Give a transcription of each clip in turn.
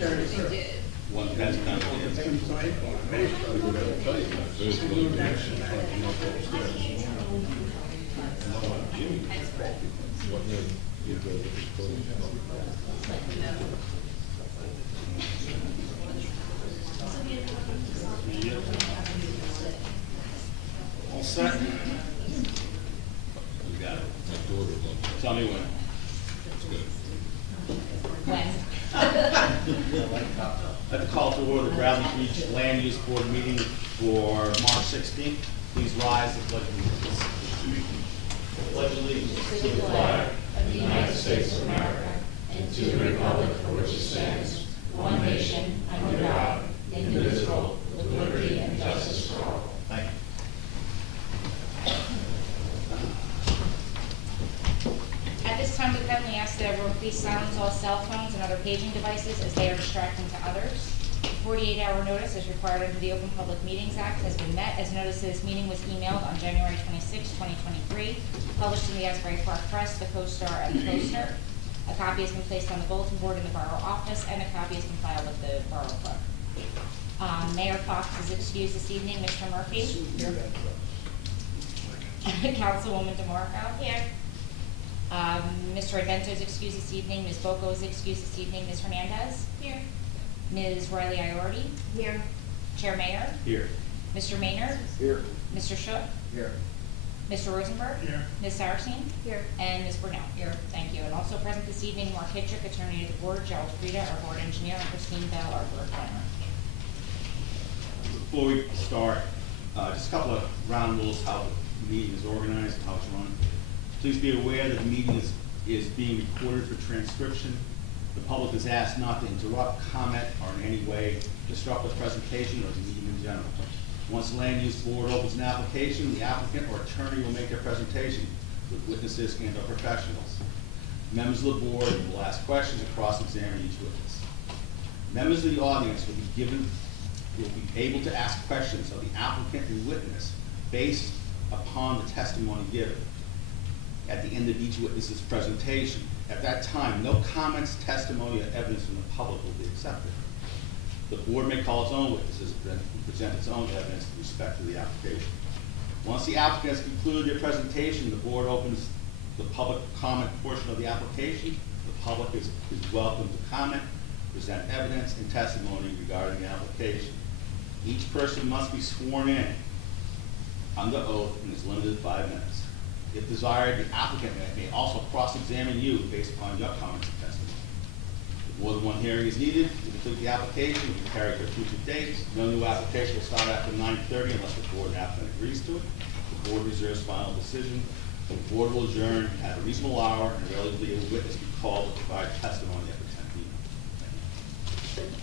One that's kind of. All set? You got it. Tell me when. When? I'd like to call to order the Bradley Beach Land Use Board meeting for March 16th. Please rise and pledge allegiance. Pledge allegiance to the flag Of the United States of America and to the republic for which it stands, one nation, under God, indivisible, with liberty and justice for all. Thank you. At this time, we kindly ask that everyone please silence all cell phones and other paging devices as they are distracting to others. The 48-hour notice as required under the Open Public Meetings Act has been met, as notice of this meeting was emailed on January 26, 2023, published in the Asbury Park Press, the Co-Star, and the Poster. A copy has been placed on the bulletin board in the Borough office, and a copy has been filed with the Borough Clerk. Mayor Fox is excused this evening. Mr. Murphy? Here. Councilwoman DeMarco? Here. Mr. Advento is excused this evening. Ms. Bocco is excused this evening. Ms. Hernandez? Here. Ms. Riley Iordi? Here. Chair Mayor? Here. Mr. Maynard? Here. Mr. Shook? Here. Mr. Rosenberg? Here. Ms. Saracen? Here. And Ms. Brunel? Here. Thank you. And also present this evening, Mark Hitchcock, Attorney to the Board, Gerald Frieda, our Board Engineer, and Christine Bell, our Board Planner. Before we start, just a couple of ground rules how the meeting is organized and how it's run. Please be aware that the meeting is being recorded for transcription. The public is asked not to interrupt, comment, or in any way disrupt the presentation or the meeting in general. Once the Land Use Board opens an application, the applicant or attorney will make their presentation with witnesses and or professionals. Members of the board will ask questions and cross-examine each witness. Members of the audience will be able to ask questions of the applicant and witness based upon the testimony given at the end of each witness's presentation. At that time, no comments, testimony, or evidence from the public will be accepted. The board may call its own witnesses and present its own evidence with respect to the application. Once the applicant has concluded their presentation, the board opens the public comment portion of the application. The public is welcome to comment, present evidence and testimony regarding the application. Each person must be sworn in under oath and is limited to 5 minutes. If desired, the applicant may also cross-examine you based upon your comments and testimony. If more than one hearing is needed to complete the application, you can carry it to future dates. No new application will start after 9:30 unless the board and applicant agrees to it. The board reserves final decision. The board will adjourn at a reasonable hour and relatively a witness be called to provide testimony at the 10th meeting. Thank you.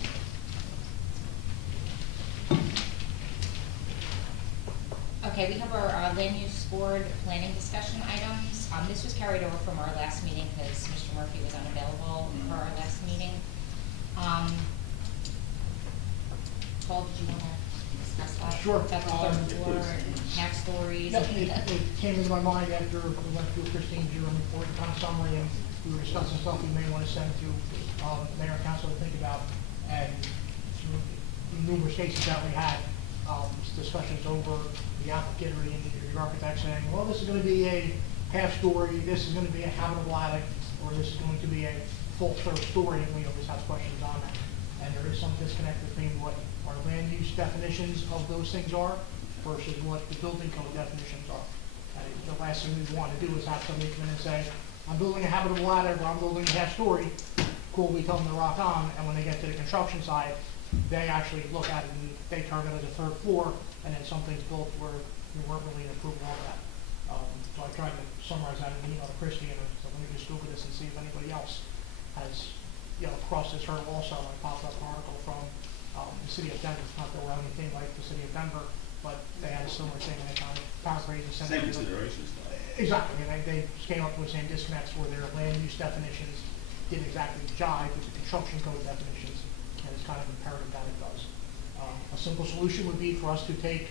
Okay, we have our land use board planning discussion items. This was carried over from our last meeting because Mr. Murphy was unavailable for our last meeting. Paul, did you want to discuss that? Sure. About the third floor and half stories? Yep, it came into my mind after we went through Christine's year report, kind of summary, and we were discussing stuff we may want to send to mayor and council to think about, and through the numerous cases that we had, discussions over the applicant or the architect saying, well, this is going to be a half story, this is going to be a habitable attic, or this is going to be a full third story, and we always have questions on that. And there is some disconnect between what our land use definitions of those things are versus what the building code definitions are. And the last thing we want to do is have somebody come in and say, I'm building a habitable attic, or I'm building a half story. Cool, we tell them to rock on, and when they get to the construction side, they actually look at it and they term it as a third floor, and then something's built where we weren't really in approval of that. So I tried to summarize that in an email to Christie, and so let me just Google this and see if anybody else has, crossed this hurdle also. I popped up an article from the city of Denver. It's not that we're anything like the city of Denver, but they had a similar thing, and they kind of paraphrased and sent Same it. considerations. Exactly, and they came up with the same disconnects where their land use definitions didn't exactly jive with the construction code definitions, and it's kind of imperative that it does. A simple solution would be for us to take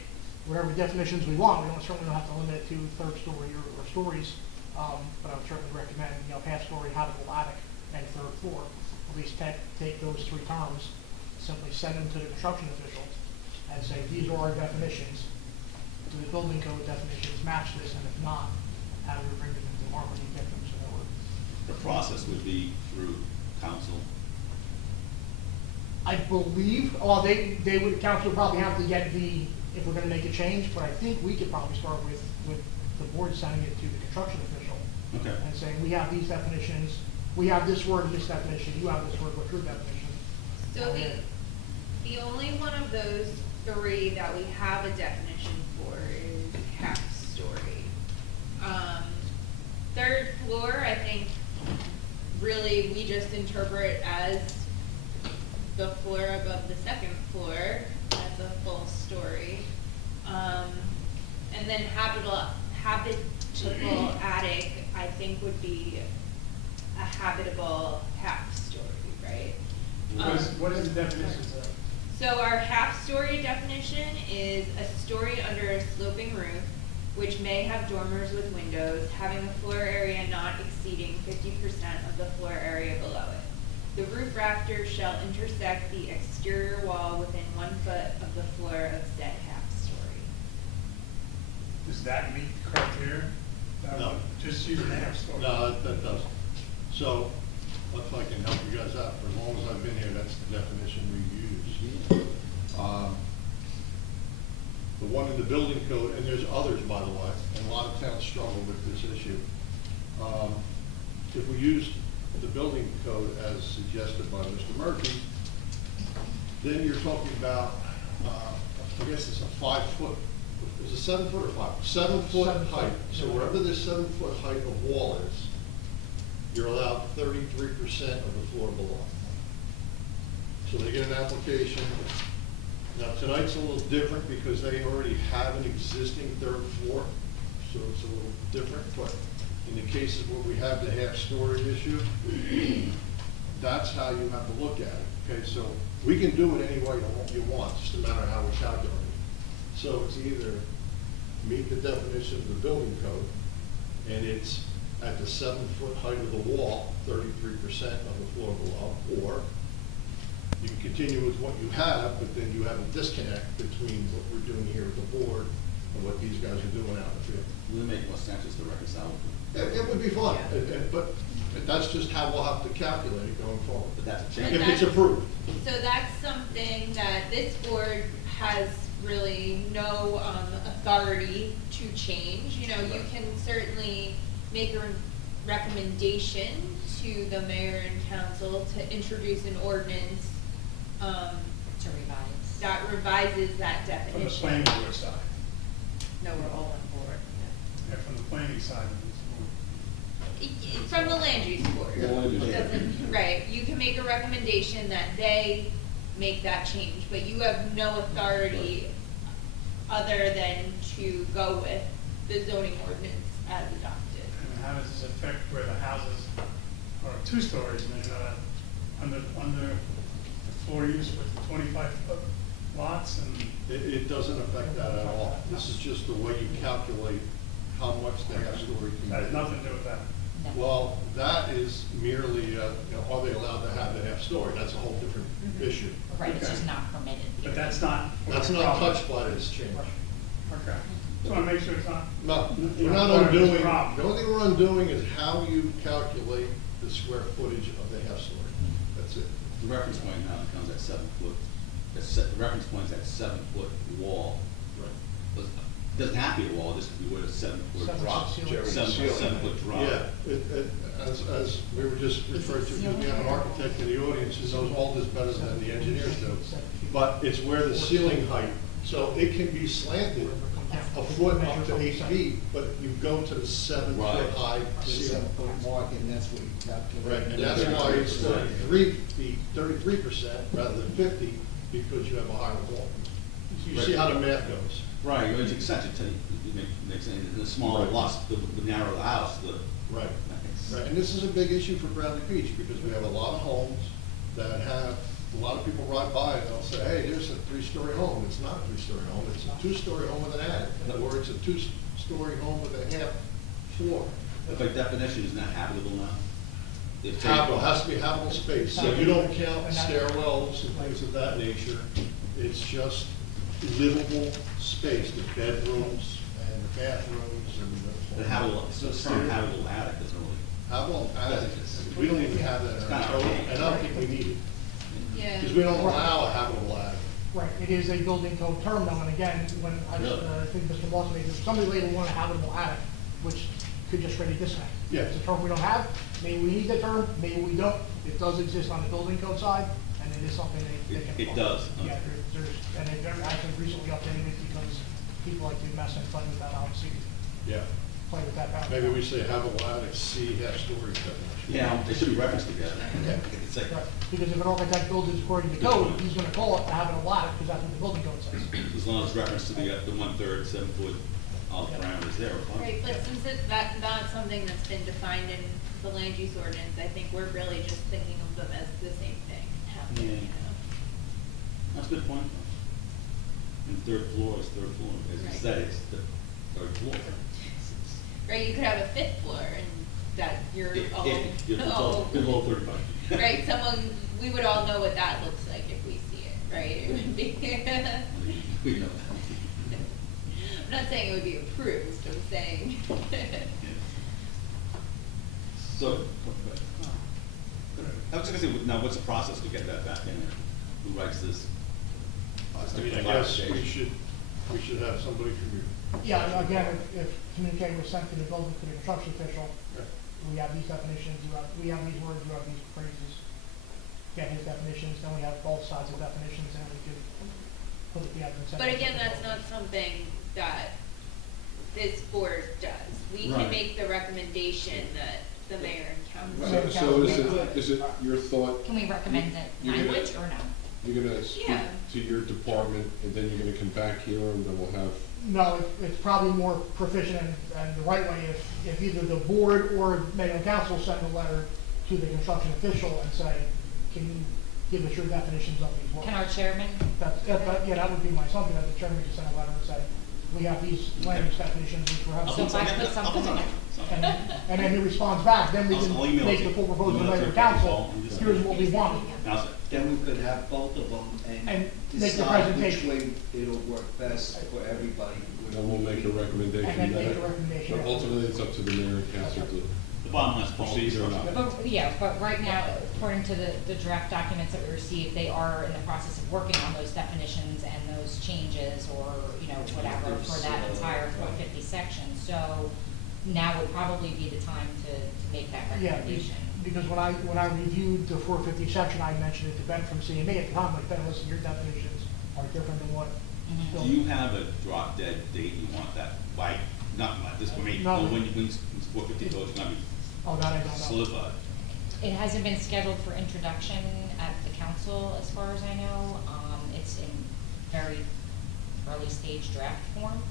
whatever definitions we want. We certainly don't have to limit it to third story or stories, but I would certainly recommend half story, habitable attic, and third floor. please take those 3 terms, simply send them to the construction officials, and say, these are our definitions, do the building code definitions match this, and if not, how do we bring them into harmony and get them so that we're. The process would be through council. I believe, well, they would, council would probably have to get if we're gonna make a change, but I think we could probably start with the board sending it to the construction official. Okay. And saying, we have these definitions, we have this word in this definition, you have this word, what's your definition? So the only one of those 3 that we have a definition for is half story. 3rd floor, I think, really, we just interpret as the floor above the 2nd floor as a full story. And then habitable attic, I think, would be a habitable half story, right? What is the definition of that? So our half-story definition is a story under a sloping roof, which may have dormers with windows, having a floor area not exceeding 50% of the floor area below it. The roof rafters shall intersect the exterior wall within 1 foot of the floor of said half-story. Does that meet the criteria? No. Just using the half story? No, that doesn't. So, if I can help you guys out, for as long as I've been here, that's the definition we use. The one in the building code, and there's others, by the way, and a lot of towns struggle with this issue. If we use the building code as suggested by Mr. Murphy, then you're talking about, I guess it's a 5 foot, is it 7 foot or 5? 7 foot 7 height. foot. So wherever this 7 foot height of wall is, you're allowed 33% of the floor below. So they get an application. Now tonight's a little different because they already have an existing 3rd floor, so it's a little different, but in the cases where we have the half-story issue, that's how you have to look at it, okay? So we can do it any way you want, just a matter of how we calculate it. So it's either meet the definition of the building code, and it's at the 7 foot height of the wall, 33% of the floor below, or you can continue with what you have, but then you have a disconnect between what we're doing here at the board and what these guys are doing out in the field. Would it make more sense just to reconcile it? It would be fun, Yeah. but that's just how we'll have to calculate it going forward. But that's a And change. If it's approved. So that's something that this board has really no authority to change. You know, you can certainly make a recommendation to the mayor and council to introduce an ordinance To revise. that revises that From the definition. planning board side, No, we're all on board. yeah, from the planning side of this. From the land use board. Yeah, land use. Doesn't- Right, you can make a recommendation that they make that change, but you have no authority other than to go with the zoning ordinance as adopted. And how does this affect where the houses are 2 stories and they're not under the floor use with the 25-foot lots and? It doesn't affect that at all. This is just the way you calculate how much the half-story can be. That has nothing to do with that. No. Well, that is merely, are they allowed to have the half-story? That's a whole different issue. Right, it's Okay. just not permitted. But that's not. That's not touched by this change. Okay, just want to make sure it's not. No, You're we're not part of this undoing, problem. the only thing we're undoing is how you calculate the square footage of the half-story. That's it. The reference point now becomes that 7 foot, the reference point is that 7 foot wall. Right. Doesn't have to be a wall, this could be where the 7 foot 7 drop. foot ceiling. 7 foot drop. Yeah, as we were just referring to, we have an architect in the audience who knows all this better than the engineers do. But it's where the ceiling height, so it can be slanted a foot up to 8 feet, but you go to the 7 Right. foot high The ceiling. 7-foot mark, and that's what you calculate. Right, and that's why it's 33% rather than 50, because you have a higher wall. You see how the math goes. Right, you always accept it till you make sense, in the smaller Right. lots, the narrower the house, the. Right. that makes- Right, and this is a big issue for Bradley Beach, because we have a lot of homes that have, a lot of people ride by and they'll say, hey, there's a 3-story home. It's not a 3-story home, it's a 2-story home with an attic, or it's a 2-story home with a half floor. But by definition, isn't that habitable now? if they. Habitable, has to be habitable space, so you don't count stairwells and things of that nature. It's just livable space, the bedrooms and the bathrooms and The the. habitable, so it's not habitable attic, doesn't really. Habitable, we don't even have that in It's our not code, okay. and I don't think we need it, Yeah. because we don't allow a habitable attic. Right, it is a building code term though, and again, when I Really? think Mr. Lawson made, if somebody later wanted a habitable attic, which could just create a disconnect. Yeah. It's a term we don't have, maybe we need the term, maybe we don't, it does exist on the building code side, and it is something they can. It does. Yeah, there's, and they've actually recently updated it because people like to mess and play with that, obviously, Yeah, play with that boundary. maybe we say habitable attic, C, have storage definition. Yeah, they should be referenced together. Yeah. It's like, Right, because if an architect builds it according to code, he's gonna call it a habitable attic, because that's what the building code says. as long as it's reference to the 1/3, 7-foot, all the parameters there. we're fine. Right, but since it's not something that's been defined in the land use ordinance, I think we're really just thinking of them as the same thing happening, you Yeah. know? That's a good point. And third floor is third floor, as you Right. said, it's the third floor. Right, you could have a fifth floor and that you're all, It's all below 35. right, we would all know what that looks like if we see it, right? It would be, We know. I'm not saying it would be approved, I'm saying. So, I was gonna say, now what's the process to get that back in there? Who writes this? I mean, I guess we should have somebody from your. Yeah, again, if communique was sent to the building, to the construction official, we have these definitions, we have these words, we have these phrases. Get his definitions, then we have both sides of definitions, and we could put it together and send it. But to again, the that's building. not something that this board does. We can Right. make the recommendation that the mayor and council. Right. So is it your thought, Can we recommend it You're gonna- language or no? you're gonna speak Yeah. to your department, and then you're gonna come back here, and then we'll have, No, it's probably more proficient and the right way if either the board or mayor and council send a letter to the construction official and say, can you give us your definitions of these words? Can our chairman? Yeah, that would be my assumption, that the chairman could send a letter and say, we have these language definitions which we're I'll having. put So if I something- put I'll something put in it. something. And then he responds back, then we I'll can email it make to the you. full proposal to Email it mayor to and you. council, And just- here's what we want. Now, so- Then we could have both of them And and make the decide which presentation. way it'll work best for everybody. then we'll make a recommendation. And then make that- a recommendation. But ultimately, it's up to the mayor and council to The bottom line is proceed or not. But, yeah, but right now, according to the draft documents that we received, they are in the process of working on those definitions and those changes or, you know, whatever for that entire 450 section. So now would probably be the time to make that Yeah, recommendation. because when I reviewed the 450 section, I mentioned it to Ben from CME at the time, like, Ben, listen, your definitions are different than what. Mhm. Bill- Do you have a drop dead date you want that, like, not like this, when No. when 450 goes, it's gonna be Oh, that I don't know. solidified? It hasn't been scheduled for introduction at the council, as far as I know. It's in very early stage draft form.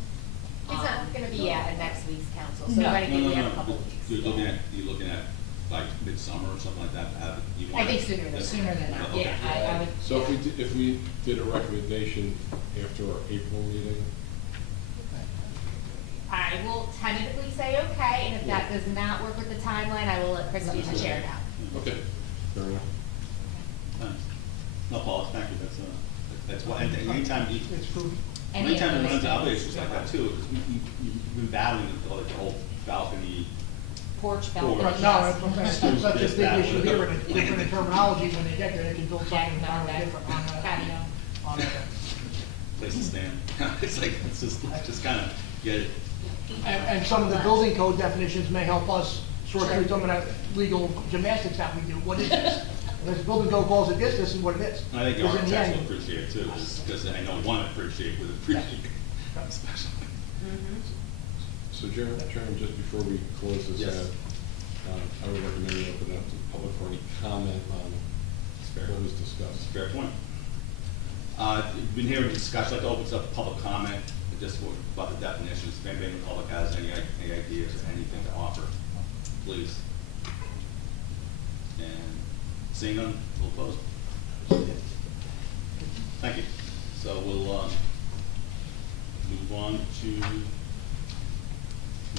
It's not gonna be at next week's council, so No. we're gonna No, give no, you a no, couple you're weeks. looking at like midsummer or something like that, to have, you want. I think sooner than Sooner than that, Okay. yeah, I would. So if we did a recommendation after our April meeting, I will tentatively say okay, and if that does not work with the timeline, I will let Christine, the chair, know. okay, fair enough. Thanks. No, Paul, thank you, that's why, and anytime you, It's proven. Any of anytime you those run into other things. issues like that too, because you've been battling like the whole balcony. Porch, Porch. balcony. Right, no, that's what I'm saying, it's such a This, big that, issue here, whatever. and it's different in terminology, when they get there, they can build something Yeah, no, entirely that- different on that. Patio. On that. Place to stand. It's like, it's just kind of get it. And some of the building code definitions may help us sort through some of that legal gymnastics that we do. What is this? If this building code calls it this is what it is. And I think the Because in the architects will end- appreciate it too, because I know one appreciate would appreciate it, especially. So Chairman, just before we close this Yes. out, I would recommend we open it up to the public for any comment on Fair. what was discussed. Fair point. You've been hearing discussion, I'd like to open this up to public comment, just about the definitions, if anybody in the public has any ideas or anything to offer, please. And seeing none, we'll close. Thank you. So we'll, move on to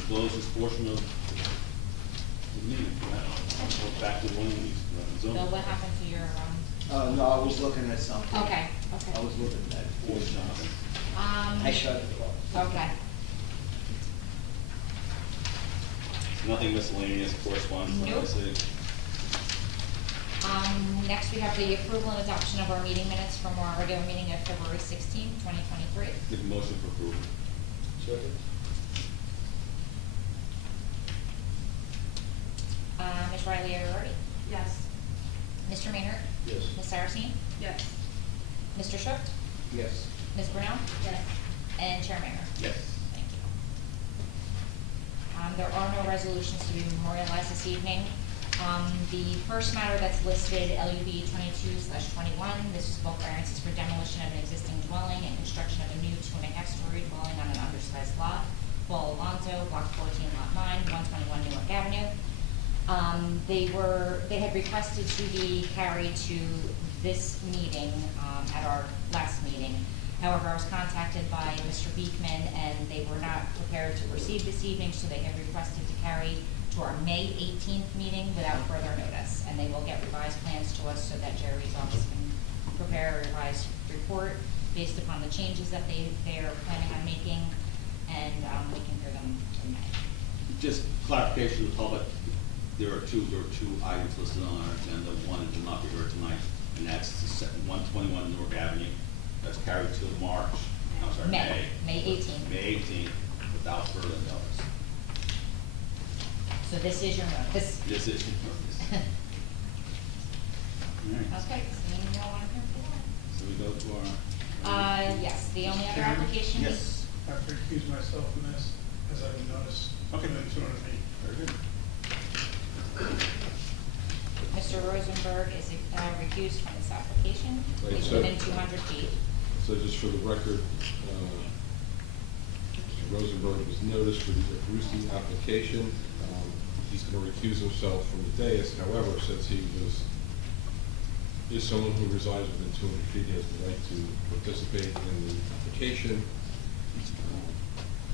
close this portion of the meeting. back to the one we, Bill, zone. what happened to your, No, I was looking at something. okay, I okay. was looking at four shots. I shut it off. Okay. Nothing miscellaneous, correspondence, Nope. obviously. Next we have the approval and adoption of our meeting minutes from our regular meeting of February 16, 2023. Make a motion for approval. Second? Ms. Riley Agardi? Yes. Mr. Maynard? Yes. Ms. Saracine? Yes. Mr. Schucht? Yes. Ms. Brunel? Yes. And Chair Maynard? Yes. Thank you. There are no resolutions to be memorialized this evening. The first matter that's listed, LUB 22/21, this is bulk variances for demolition of an existing dwelling and construction of a new 2.5-story dwelling on an undersized lot, Paul Alonso, block 14, lot 9, 121 Newark Avenue. They had requested to be carried to this meeting, at our last meeting. However, I was contacted by Mr. Beekman, and they were not prepared to proceed this evening, so they had requested to carry to our May 18th meeting without further notice, and they will get revised plans to us so that Jerry's office can prepare a revised report based upon the changes that they're planning on making, and we can hear them in May. Just clarification to the public, there are two items listed on our agenda. One will not be heard tonight, and that's the 121 Newark Avenue. That's carried to March, I'm sorry, May 18th. May 18th, without further notice. So this is your notice. This is. All right, Okay, so you know what I'm here for. so we go to our. Yes, the only other Chairman? application is. Yes, I have to recuse myself from this, as I didn't notice. Okay. Within 200 feet. very good. Mr. Rosenberg is recused from this application. Right, He's so- within 200 feet. So just for the record, Mr. Rosenberg was noticed for the Abruzzi application. He's going to recuse himself from the dais. However, since he is someone who resides within 200 feet, he has the right to participate in the application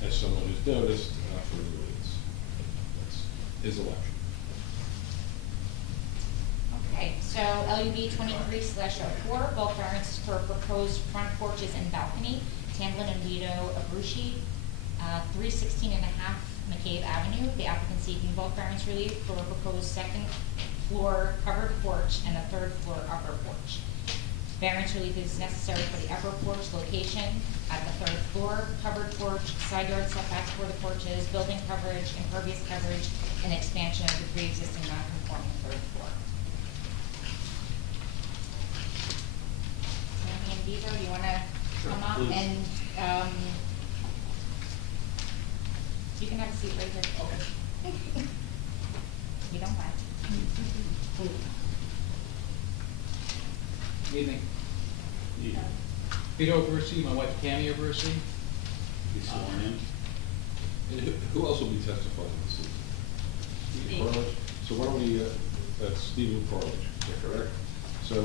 as someone who's noticed for the audience. That's his election. Okay, so LUB 23/04, bulk variances for proposed front porches and balcony, Tamlin and Lido Abruzzi, 316.5 McCabe Avenue. The applicant seeking bulk variance relief for a proposed second floor covered porch and a third floor upper porch. Variance relief is necessary for the upper porch location at the third floor, covered porch, side yard setbacks for the porches, building coverage, impervious coverage, and expansion of the pre-existing non-conforming third floor. Tammy and Beaver, do you wanna come up please. and, you can have a seat right here. Okay. You don't mind. Evening. Yeah. Peter Abruzzi, my wife Tammy Abruzzi. He's sworn in. And who else will be testifying this evening? Steve. Carlich? So why don't we, that's Stephen Carlich, is that correct? So if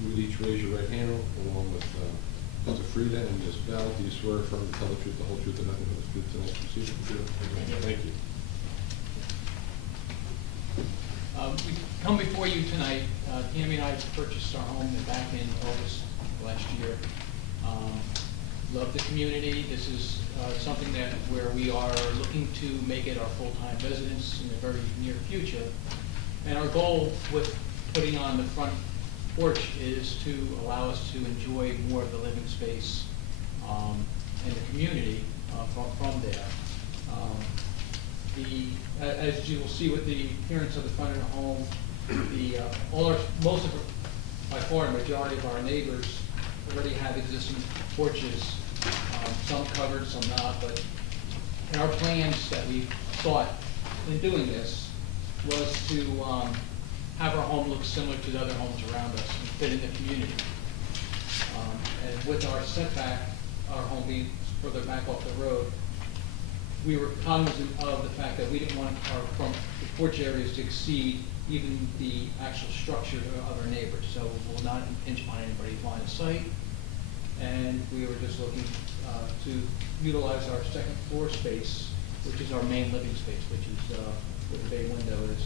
you would each raise your right hand along with Mr. Frida and Ms. Bell, do you swear affirm to tell the truth, the whole truth, and nothing but the truth tonight proceeding? Thank you. We come before you tonight, Tammy and I purchased our home back in August of last year. Love the community. This is something that where we are looking to make it our full-time residence in the very near future. And our goal with putting on the front porch is to allow us to enjoy more of the living space and the community from there. As you will see with the appearance of the front of the home, by far, a majority of our neighbors already have existing porches, some covered, some not, but in our plans that we thought in doing this was to have our home look similar to the other homes around us and fit in the community. And with our setback, our home being further back off the road, we were cognizant of the fact that we didn't want our front porch areas to exceed even the actual structure of our neighbors. So we'll not impinge on anybody's line of sight. And we were just looking to utilize our second floor space, which is our main living space, which is where the bay window is.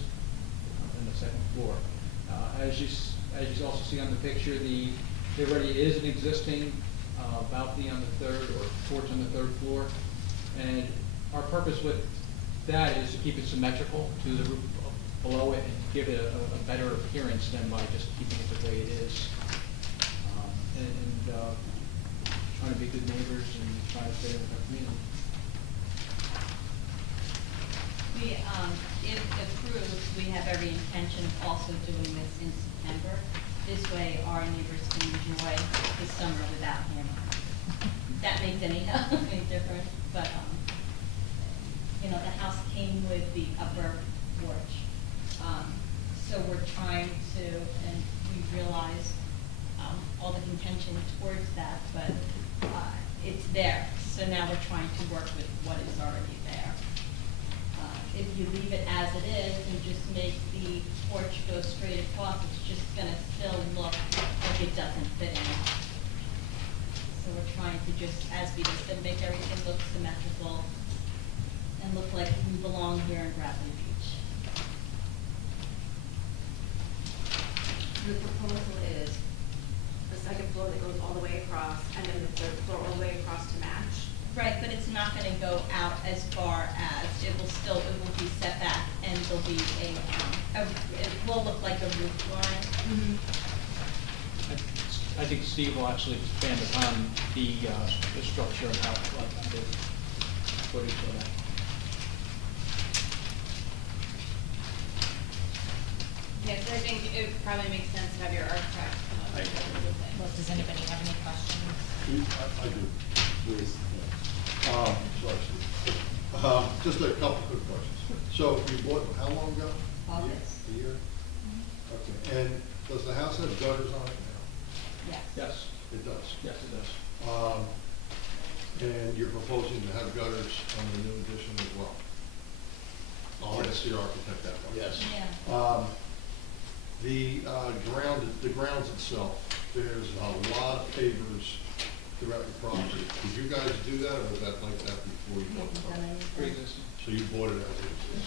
the second floor. As you also see on the picture, there already is an existing balcony on the third, or porch on the third floor. And our purpose with that is to keep it symmetrical to the roof below it and give it a better appearance than by just keeping it the way it is. Trying to be good neighbors and trying to stay with our community. We, if approved, we have every intention of also doing this in September. This way, our neighbors can enjoy the summer without him. That makes any difference, but, you know, the house came with the upper porch. So we're trying to, and we realize, all the contention towards that, but, it's there. So now we're trying to work with what is already there. If you leave it as it is and just make the porch go straight across, it's just gonna still look like it doesn't fit in. So we're trying to just, as we just said, make everything look symmetrical and look like we belong here in Bradley Beach. The proposal is the second floor that goes all the way across, and then the third floor all the way across to match. Right, but it's not gonna go out as far as, it will be set back, and there'll be it will look like a roof line. I think Steve will actually expand upon the structure and how, what the footage of that. Yes, I think it probably makes sense to have your architect. Well, does anybody have any questions? I do. Please. Sorry, Steve. Just a couple quick questions. So you bought, how long ago? August. A year? Okay, and does the house have gutters on it now? Yes. Yes, It does. yes, it does. And you're proposing to have gutters on the new addition as well? I'll ask the architect that one. Yes. Yeah. The grounds itself, there's a lot of pavers throughout your property. Did you guys do that, or was that like that before you bought the property? Pre-existing. So you bought it as is?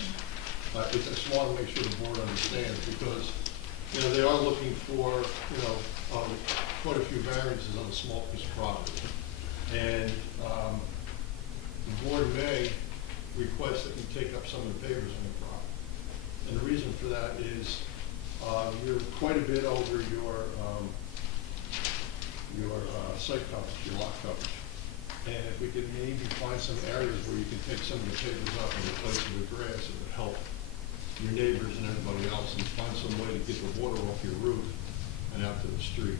I just want to make sure the board understands, because, you know, they are looking for, you know, quite a few variances on a small piece of property. And the board may request that you take up some of the pavers on the property. And the reason for that is, you're quite a bit over your site coverage, your lot coverage. And if we could maybe find some areas where you can take some of the pavers up and replace it with grass, it would help your neighbors and everybody else, and find some way to get the water off your roof and out to the street,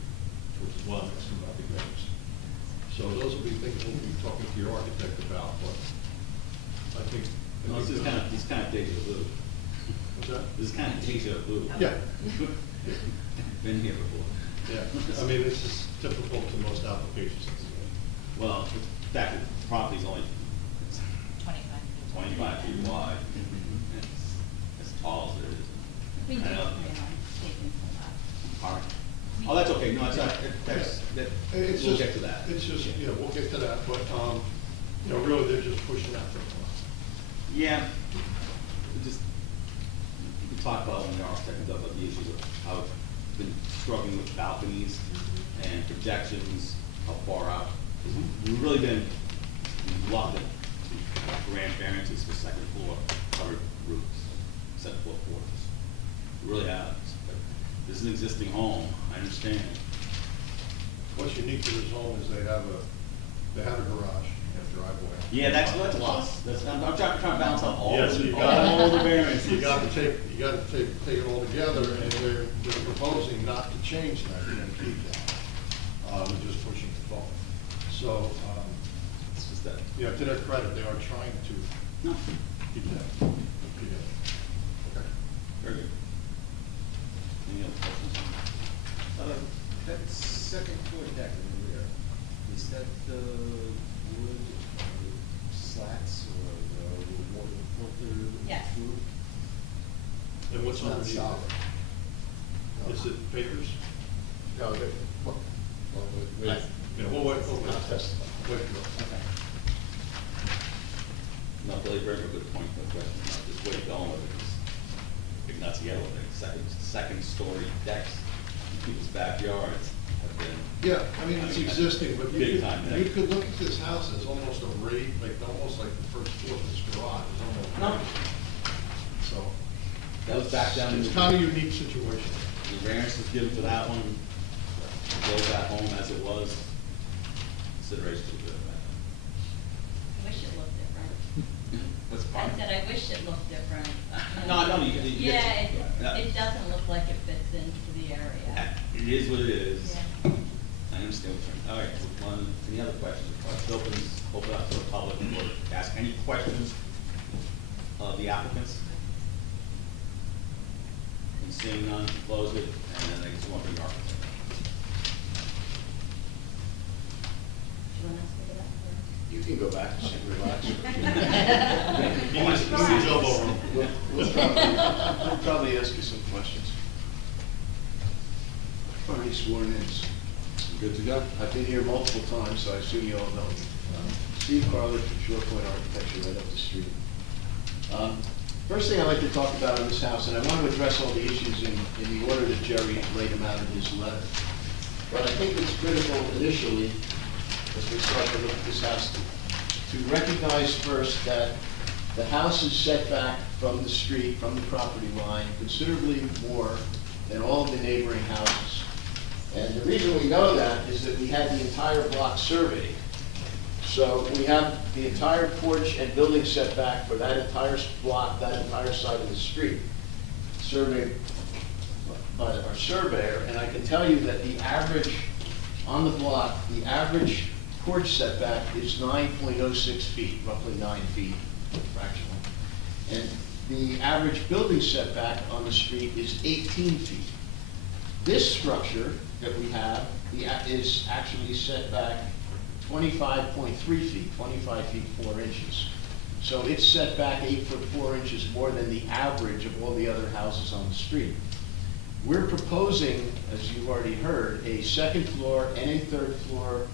which is why I'm asking about the gutters. So those will be things we'll be talking to your architect about, but I think. No, this is kind of deja vu. What's that? This is kind of deja vu. Yeah. Been here before. Yeah, I mean, this is typical to most applications. Well, the fact that the property's only 25 feet wide, and it's as tall as it is. We do I know. plan on taking some up. All right. Oh, that's okay, no, it's not, It's we'll just- get to that. It's just, yeah, we'll get to that, but, you know, really, they're just pushing that for a while. Yeah, you can talk about when the architect does about the issues of how it's been struggling with balconies and projections, how far out. We've really been reluctant to grant variances for second floor covered roofs, second floor porches. We really have, but this is an existing home, I understand. What's unique to this home is they have a garage and a driveway. Yeah, that's a plus. I'm trying to balance out all Yeah, so you all the got, variances. you got to take it all together, and they're proposing not to change that, they're gonna keep that. They're just pushing it forward. So, It's just that. yeah, to their credit, they are trying to No, keep that together. Okay. very good. Any other questions? That second floor deck in the rear, is that the wood slats or the water filter Yes. roof? And what's It's not underneath solid. it? Is it papers? No, well, Yeah, we'll wait. Not tested. Wait, Okay. No, Billy, very good point, no question, just where you're going with it. big nuts yellow thing, second story decks in people's backyards have been. Yeah, I mean, it's existing, but Big time, yeah. you could look at this house as almost a raid, almost like the first floor of this garage, it's almost. No. So, That was back down in it's the. kind of a unique situation. The variance was given for that one, build that home as it was, consideration was good back I wish it looked different. then. That's I fine. said I wish it looked different. No, no, you. Yeah, Yeah. it doesn't look like it fits into the area. It is what it is. Yeah. I understand what you're saying. All right, one, any other questions? Open up to the public or ask any questions of the applicants. And seeing none, close it, and then I guess one bring architect. Do you want us to go back or? You can go back and sit and relax. You want to This is elbow room. We'll probably ask you some questions. Already sworn in. Good to go? I've been here multiple times, so I assume you all know me. Steve Carler from Short Point Architecture, right up the street. First thing I'd like to talk about on this house, and I want to address all the issues in the order that Jerry laid them out in his letter. But I think it's critical initially, as we start to look at this house, to recognize first that the house is set back from the street, from the property line, considerably more than all of the neighboring houses. And the reason we know that is that we had the entire block surveyed. So we have the entire porch and building setback for that entire block, that entire side of the street, surveyed by our surveyor. And I can tell you that the average, on the block, the average porch setback is 9.06 feet, roughly 9 feet fractionally. And the average building setback on the street is 18 feet. This structure that we have is actually set back 25.3 feet, 25 feet 4 inches. So it's set back 8 foot 4 inches more than the average of all the other houses on the street. We're proposing, as you've already heard, a second floor and a third floor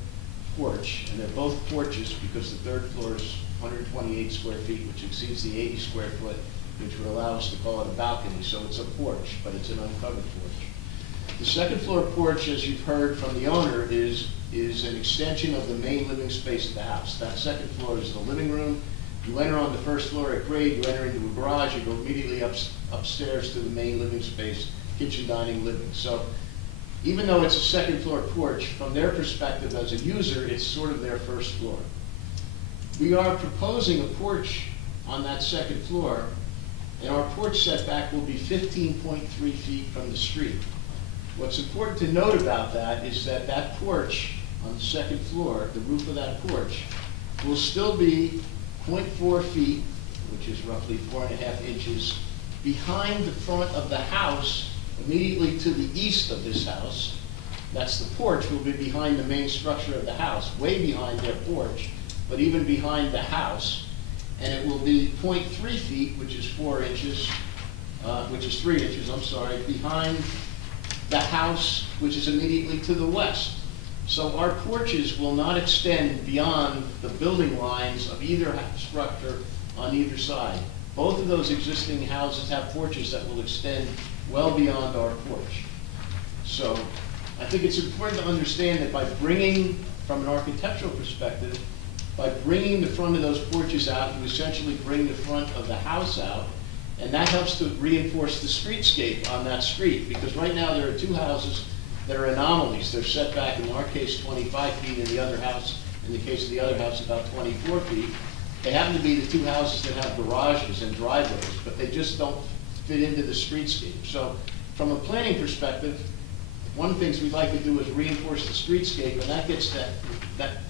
porch, and they're both porches because the third floor is 128 square feet, which exceeds the 80 square foot, which would allow us to call it a balcony. So it's a porch, but it's an uncovered porch. The second floor porch, as you've heard from the owner, is an extension of the main living space of the house. That second floor is the living room. You enter on the first floor at grade, you enter into a garage, you go immediately upstairs to the main living space, kitchen, dining, living. So even though it's a second floor porch, from their perspective as a user, it's sort of their first floor. We are proposing a porch on that second floor, and our porch setback will be 15.3 feet from the street. What's important to note about that is that that porch on the second floor, the roof of that porch, will still be 0.4 feet, which is roughly 4.5 inches, behind the front of the house, immediately to the east of this house. That's the porch, will be behind the main structure of the house, way behind their porch, but even behind the house. And it will be 0.3 feet, which is 4 inches, which is 3 inches, I'm sorry, behind the house, which is immediately to the west. So our porches will not extend beyond the building lines of either structure on either side. Both of those existing houses have porches that will extend well beyond our porch. So I think it's important to understand that by bringing, from an architectural perspective, by bringing the front of those porches out, you essentially bring the front of the house out, and that helps to reinforce the streetscape on that street, because right now there are two houses that are anomalies. They're set back, in our case, 25 feet, in the other house, in the case of the other house, about 24 feet. They happen to be the two houses that have garages and driveways, but they just don't fit into the streetscape. So from a planning perspective, one of the things we'd like to do is reinforce the streetscape, and that gets that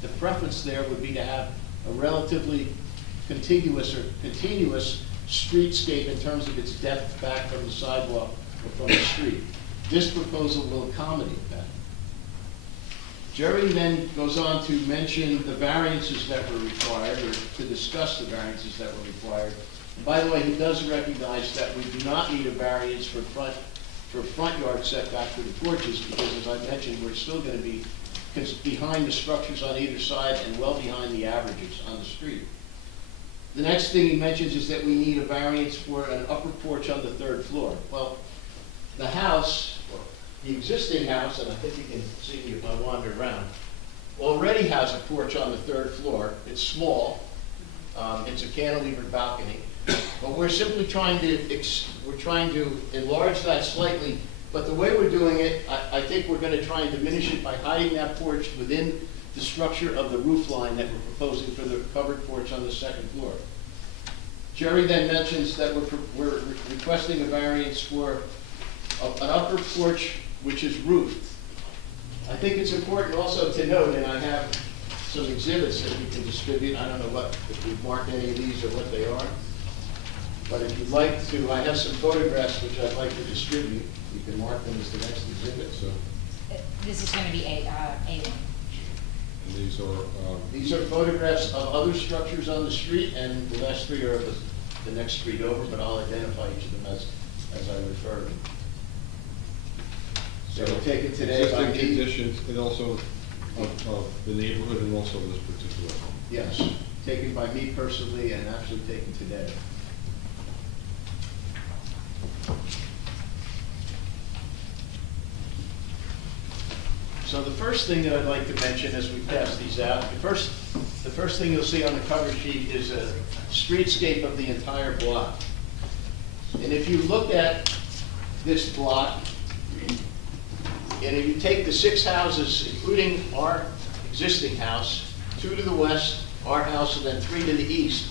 the preference there would be to have a relatively contiguous or continuous streetscape in terms of its depth back from the sidewalk or from the street. This proposal will accommodate that. Jerry then goes on to mention the variances that were required, or to discuss the variances that were required. And by the way, he does recognize that we do not need a variance for front yard setback for the porches, because as I mentioned, we're still going to be behind the structures on either side and well behind the averages on the street. The next thing he mentions is that we need a variance for an upper porch on the third floor. Well, the house, the existing house, and I think you can see me if I wander around, already has a porch on the third floor. It's small. It's a cantilevered balcony. But we're simply trying to enlarge that slightly. But the way we're doing it, I think we're going to try and diminish it by hiding that porch within the structure of the roof line that we're proposing for the covered porch on the second floor. Jerry then mentions that we're requesting a variance for an upper porch which is roofed. I think it's important also to note, and I have some exhibits that we can distribute. I don't know if we've marked any of these or what they are. But if you'd like to, I have some photographs which I'd like to distribute. You can mark them as the next exhibit. So This is gonna be A1. And these are photographs of other structures on the street, and the last three are of the next street over, but I'll identify each of them as I refer to them. So we'll take it today by existing me. conditions, and also of the neighborhood, and also this particular home. Yes, taken by me personally and actually taken today. So the first thing that I'd like to mention as we pass these out, the first thing you'll see on the cover sheet is a streetscape of the entire block. And if you look at this block, and if you take the 6 houses, including our existing house, 2 to the west, our house, and then 3 to the east,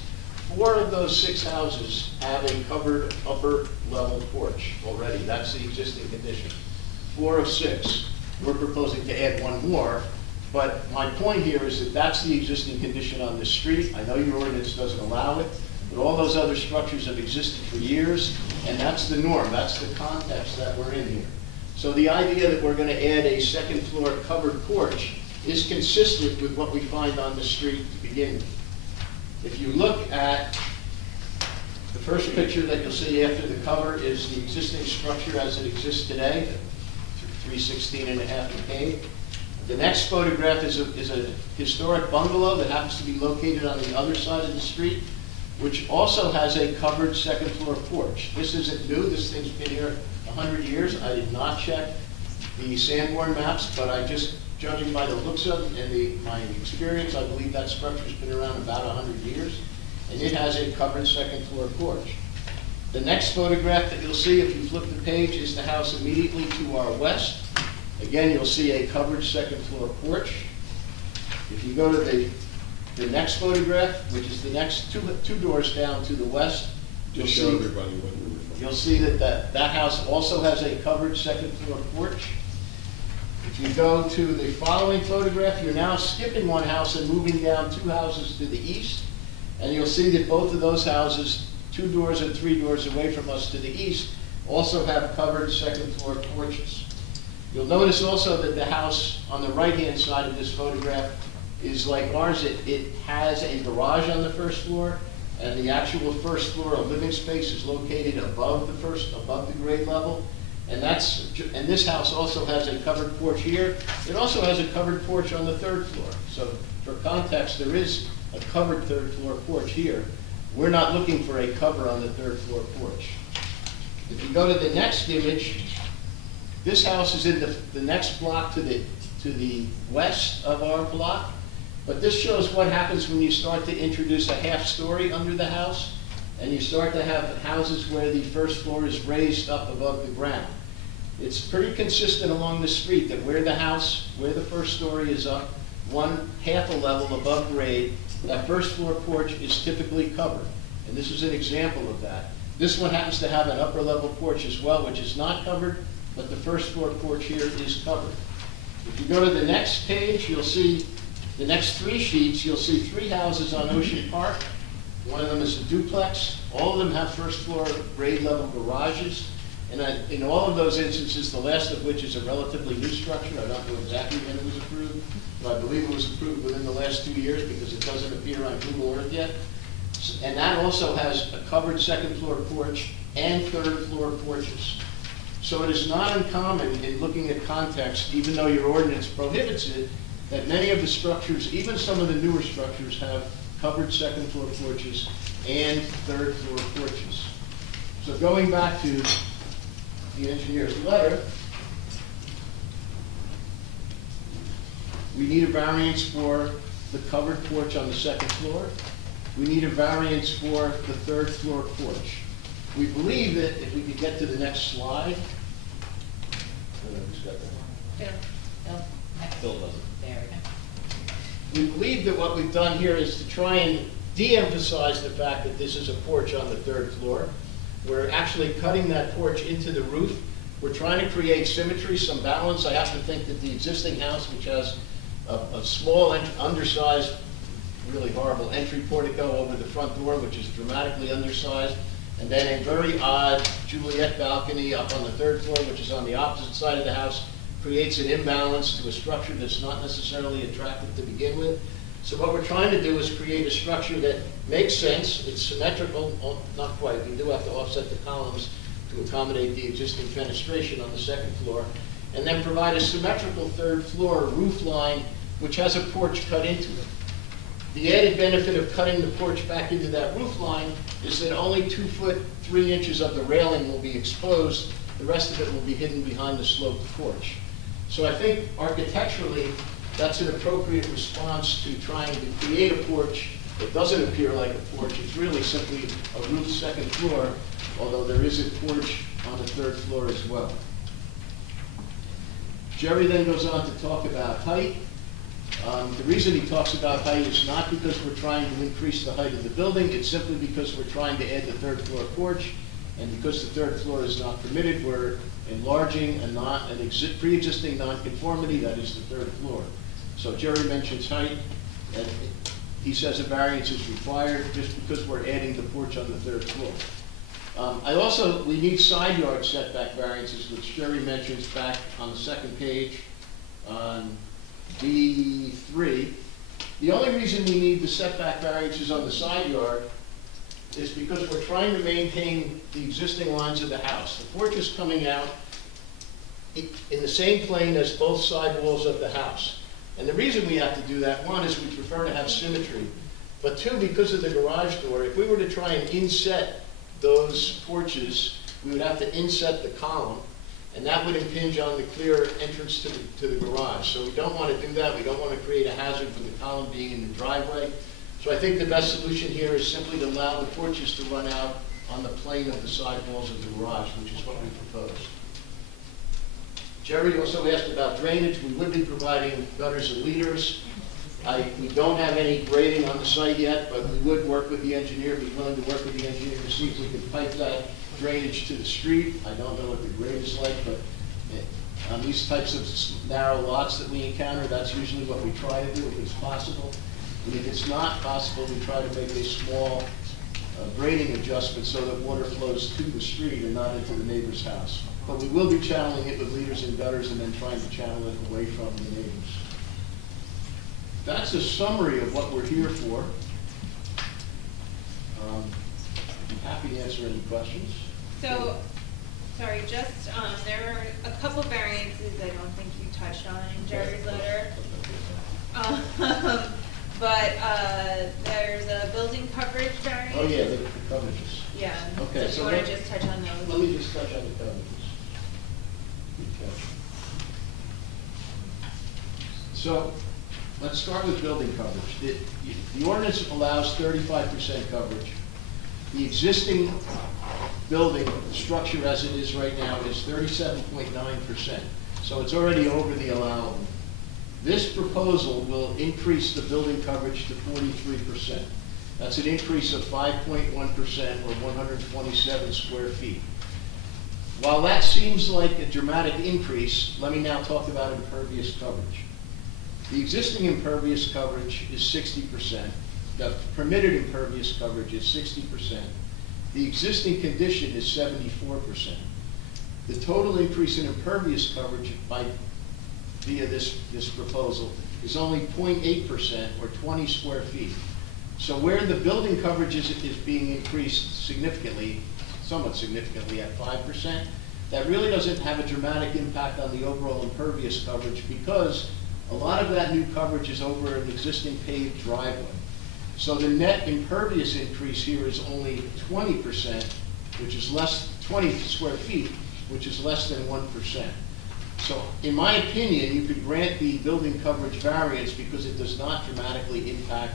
4 of those 6 houses have a covered upper level porch already. That's the existing condition. 4 of 6. We're proposing to add 1 more, but my point here is that that's the existing condition on this street. I know your ordinance doesn't allow it, but all those other structures have existed for years, and that's the norm. That's the context that we're in here. So the idea that we're going to add a second floor covered porch is consistent with what we find on the street to begin with. If you look at the first picture that you'll see after the cover is the existing structure as it exists today, 316.5 McCabe. The next photograph is a historic bungalow that happens to be located on the other side of the street, which also has a covered second floor porch. This isn't new. This thing's been here 100 years. I did not check the Sanborn maps, but I just, judging by the looks of it and my experience, I believe that structure's been around about 100 years, and it has a covered second floor porch. The next photograph that you'll see if you flip the page is the house immediately to our west. Again, you'll see a covered second floor porch. If you go to the next photograph, which is the next two doors down to the west, you'll Just show see, everybody what we're referring to. you'll see that house also has a covered second floor porch. If you go to the following photograph, you're now skipping 1 house and moving down 2 houses to the east, and you'll see that both of those houses, 2 doors and 3 doors away from us to the east, also have covered second floor porches. You'll notice also that the house on the right-hand side of this photograph is like ours. It has a garage on the first floor, and the actual first floor of living space is located above the grade level. And this house also has a covered porch here. It also has a covered porch on the 3rd floor. So for context, there is a covered 3rd floor porch here. We're not looking for a cover on the 3rd floor porch. If you go to the next image, this house is in the next block to the west of our block. But this shows what happens when you start to introduce a half story under the house, and you start to have houses where the first floor is raised up above the ground. It's pretty consistent along the street that where the first story is up, 1/2 a level above grade, that first floor porch is typically covered. And this is an example of that. This one happens to have an upper level porch as well, which is not covered, but the first floor porch here is covered. If you go to the next page, you'll see the next 3 sheets, you'll see 3 houses on Ocean Park. One of them is a duplex. All of them have first floor grade level garages. And in all of those instances, the last of which is a relatively new structure, I don't know exactly when it was approved, but I believe it was approved within the last 2 years because it doesn't appear on Google Earth yet. And that also has a covered second floor porch and 3rd floor porches. So it is not uncommon in looking at context, even though your ordinance prohibits it, that many of the structures, even some of the newer structures, have covered second floor porches and third floor porches. So going back to the engineer's letter, we need a variance for the covered porch on the second floor. We need a variance for the third floor porch. We believe that if we could get to the next slide. I don't know who's got that. Bill does it. There we go. We believe that what we've done here is to try and de-emphasize the fact that this is a porch on the third floor. We're actually cutting that porch into the roof. We're trying to create symmetry, some balance. I have to think that the existing house, which has a small, undersized, really horrible entry portico over the front door, which is dramatically undersized, and then a very odd Juliet balcony up on the third floor, which is on the opposite side of the house, creates an imbalance to a structure that's not necessarily attractive to begin with. So what we're trying to do is create a structure that makes sense, it's symmetrical, not quite, we do have to offset the columns to accommodate the existing fenestration on the second floor, and then provide a symmetrical third floor roof line which has a porch cut into it. The added benefit of cutting the porch back into that roof line is that only 2 foot 3 inches of the railing will be exposed, the rest of it will be hidden behind the sloped porch. So I think architecturally, that's an appropriate response to trying to create a porch that doesn't appear like a porch. It's really simply a roof second floor, although there is a porch on the third floor as well. Jerry then goes on to talk about height. The reason he talks about height is not because we're trying to increase the height of the building, it's simply because we're trying to add the third floor porch, and because the third floor is not permitted, we're enlarging an pre-existing nonconformity, that is the third floor. So Jerry mentions height, and he says a variance is required just because we're adding the porch on the third floor. We need side yard setback variances, which Jerry mentions back on the second page on B3. The only reason we need the setback variances on the side yard is because we're trying to maintain the existing lines of the house. The porch is coming out in the same plane as both side walls of the house. And the reason we have to do that, one, is we prefer to have symmetry, but two, because of the garage door, if we were to try and inset those porches, we would have to inset the column, and that would impinge on the clear entrance to the garage. So we don't want to do that. We don't want to create a hazard for the column being in the driveway. So I think the best solution here is simply to allow the porches to run out on the plane of the side walls of the garage, which is what we proposed. Jerry also asked about drainage. We would be providing gutters and leaders. We don't have any grading on the site yet, but we would work with the engineer, be willing to work with the engineer to see if we can pipe that drainage to the street. I don't know what the grade is like, but on these types of narrow lots that we encounter, that's usually what we try to do if it's possible. And if it's not possible, we try to make a small grading adjustment so that water flows to the street and not into the neighbor's house. But we will be channeling it with leaders and gutters and then trying to channel it away from the neighbors. That's a summary of what we're here for. I'm happy to answer any questions. So, sorry, just, there are a couple variances I don't think you touched on in Jerry's letter. But there's a building coverage variance. Oh, yeah, the coverages. Yeah. Okay, So so you want let- to just touch on those? Let me just touch on the coverages. Okay. So, let's start with building coverage. The ordinance allows 35% coverage. The existing building structure as it is right now is 37.9%. So it's already over the allowable. This proposal will increase the building coverage to 43%. That's an increase of 5.1% or 127 square feet. While that seems like a dramatic increase, let me now talk about impervious coverage. The existing impervious coverage is 60%. The permitted impervious coverage is 60%. The existing condition is 74%. The total increase in impervious coverage via this proposal is only 0.8% or 20 square feet. So where the building coverage is being increased significantly, somewhat significantly at 5%, that really doesn't have a dramatic impact on the overall impervious coverage because a lot of that new coverage is over an existing paved driveway. So the net impervious increase here is only 20%, which is less, 20 square feet, which is less than 1%. So in my opinion, you could grant the building coverage variance because it does not dramatically impact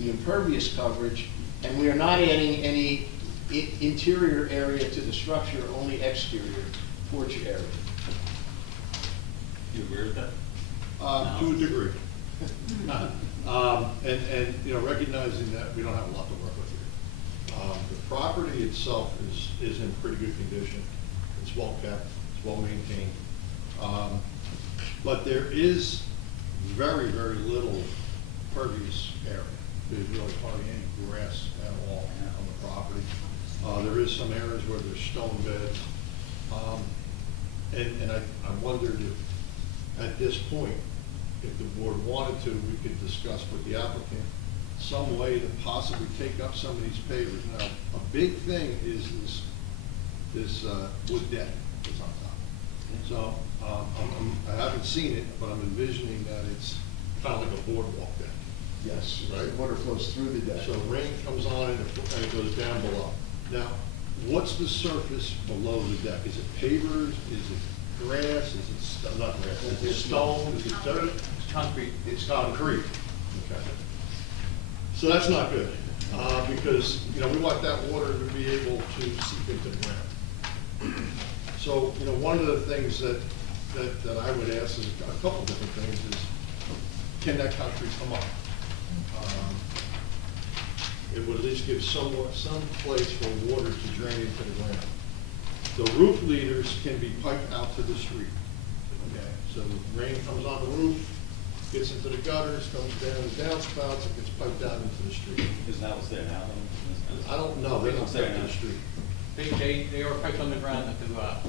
the impervious coverage, and we are not adding any interior area to the structure, only exterior porch area. You agree with that? To a degree. And, you know, recognizing that we don't have a lot to work with here. The property itself is in pretty good condition. It's well kept, it's well maintained. But there is very, very little pervious area. There's really hardly any grass at all on the property. There is some areas where there's stone beds. And I wondered if, at this point, if the board wanted to, we could discuss with the applicant some way to possibly take up some of these pavers. Now, a big thing is this wood deck that's on top. So, I haven't seen it, but I'm envisioning that it's kind of like a boardwalk deck. Yes, Right. water flows through the deck. So rain comes on and it goes down below. Now, what's the surface below the deck? Is it pavers? Is it grass? Is it, not grass, is it stone? Is it dirt? It's concrete. It's concrete. Okay. So that's not good, because, you know, we want that water to be able to seep into the ground. So, you know, one of the things that I would ask is a couple different things is, can that concrete come up? It would at least give some place for water to drain into the ground. The roof leaders can be piped out to the street. Okay, so the rain comes on the roof, gets into the gutters, comes down the downspouts, it gets piped out into the street. Isn't that what's there now? I don't know, they don't What's there take to now? the street. They are piped underground that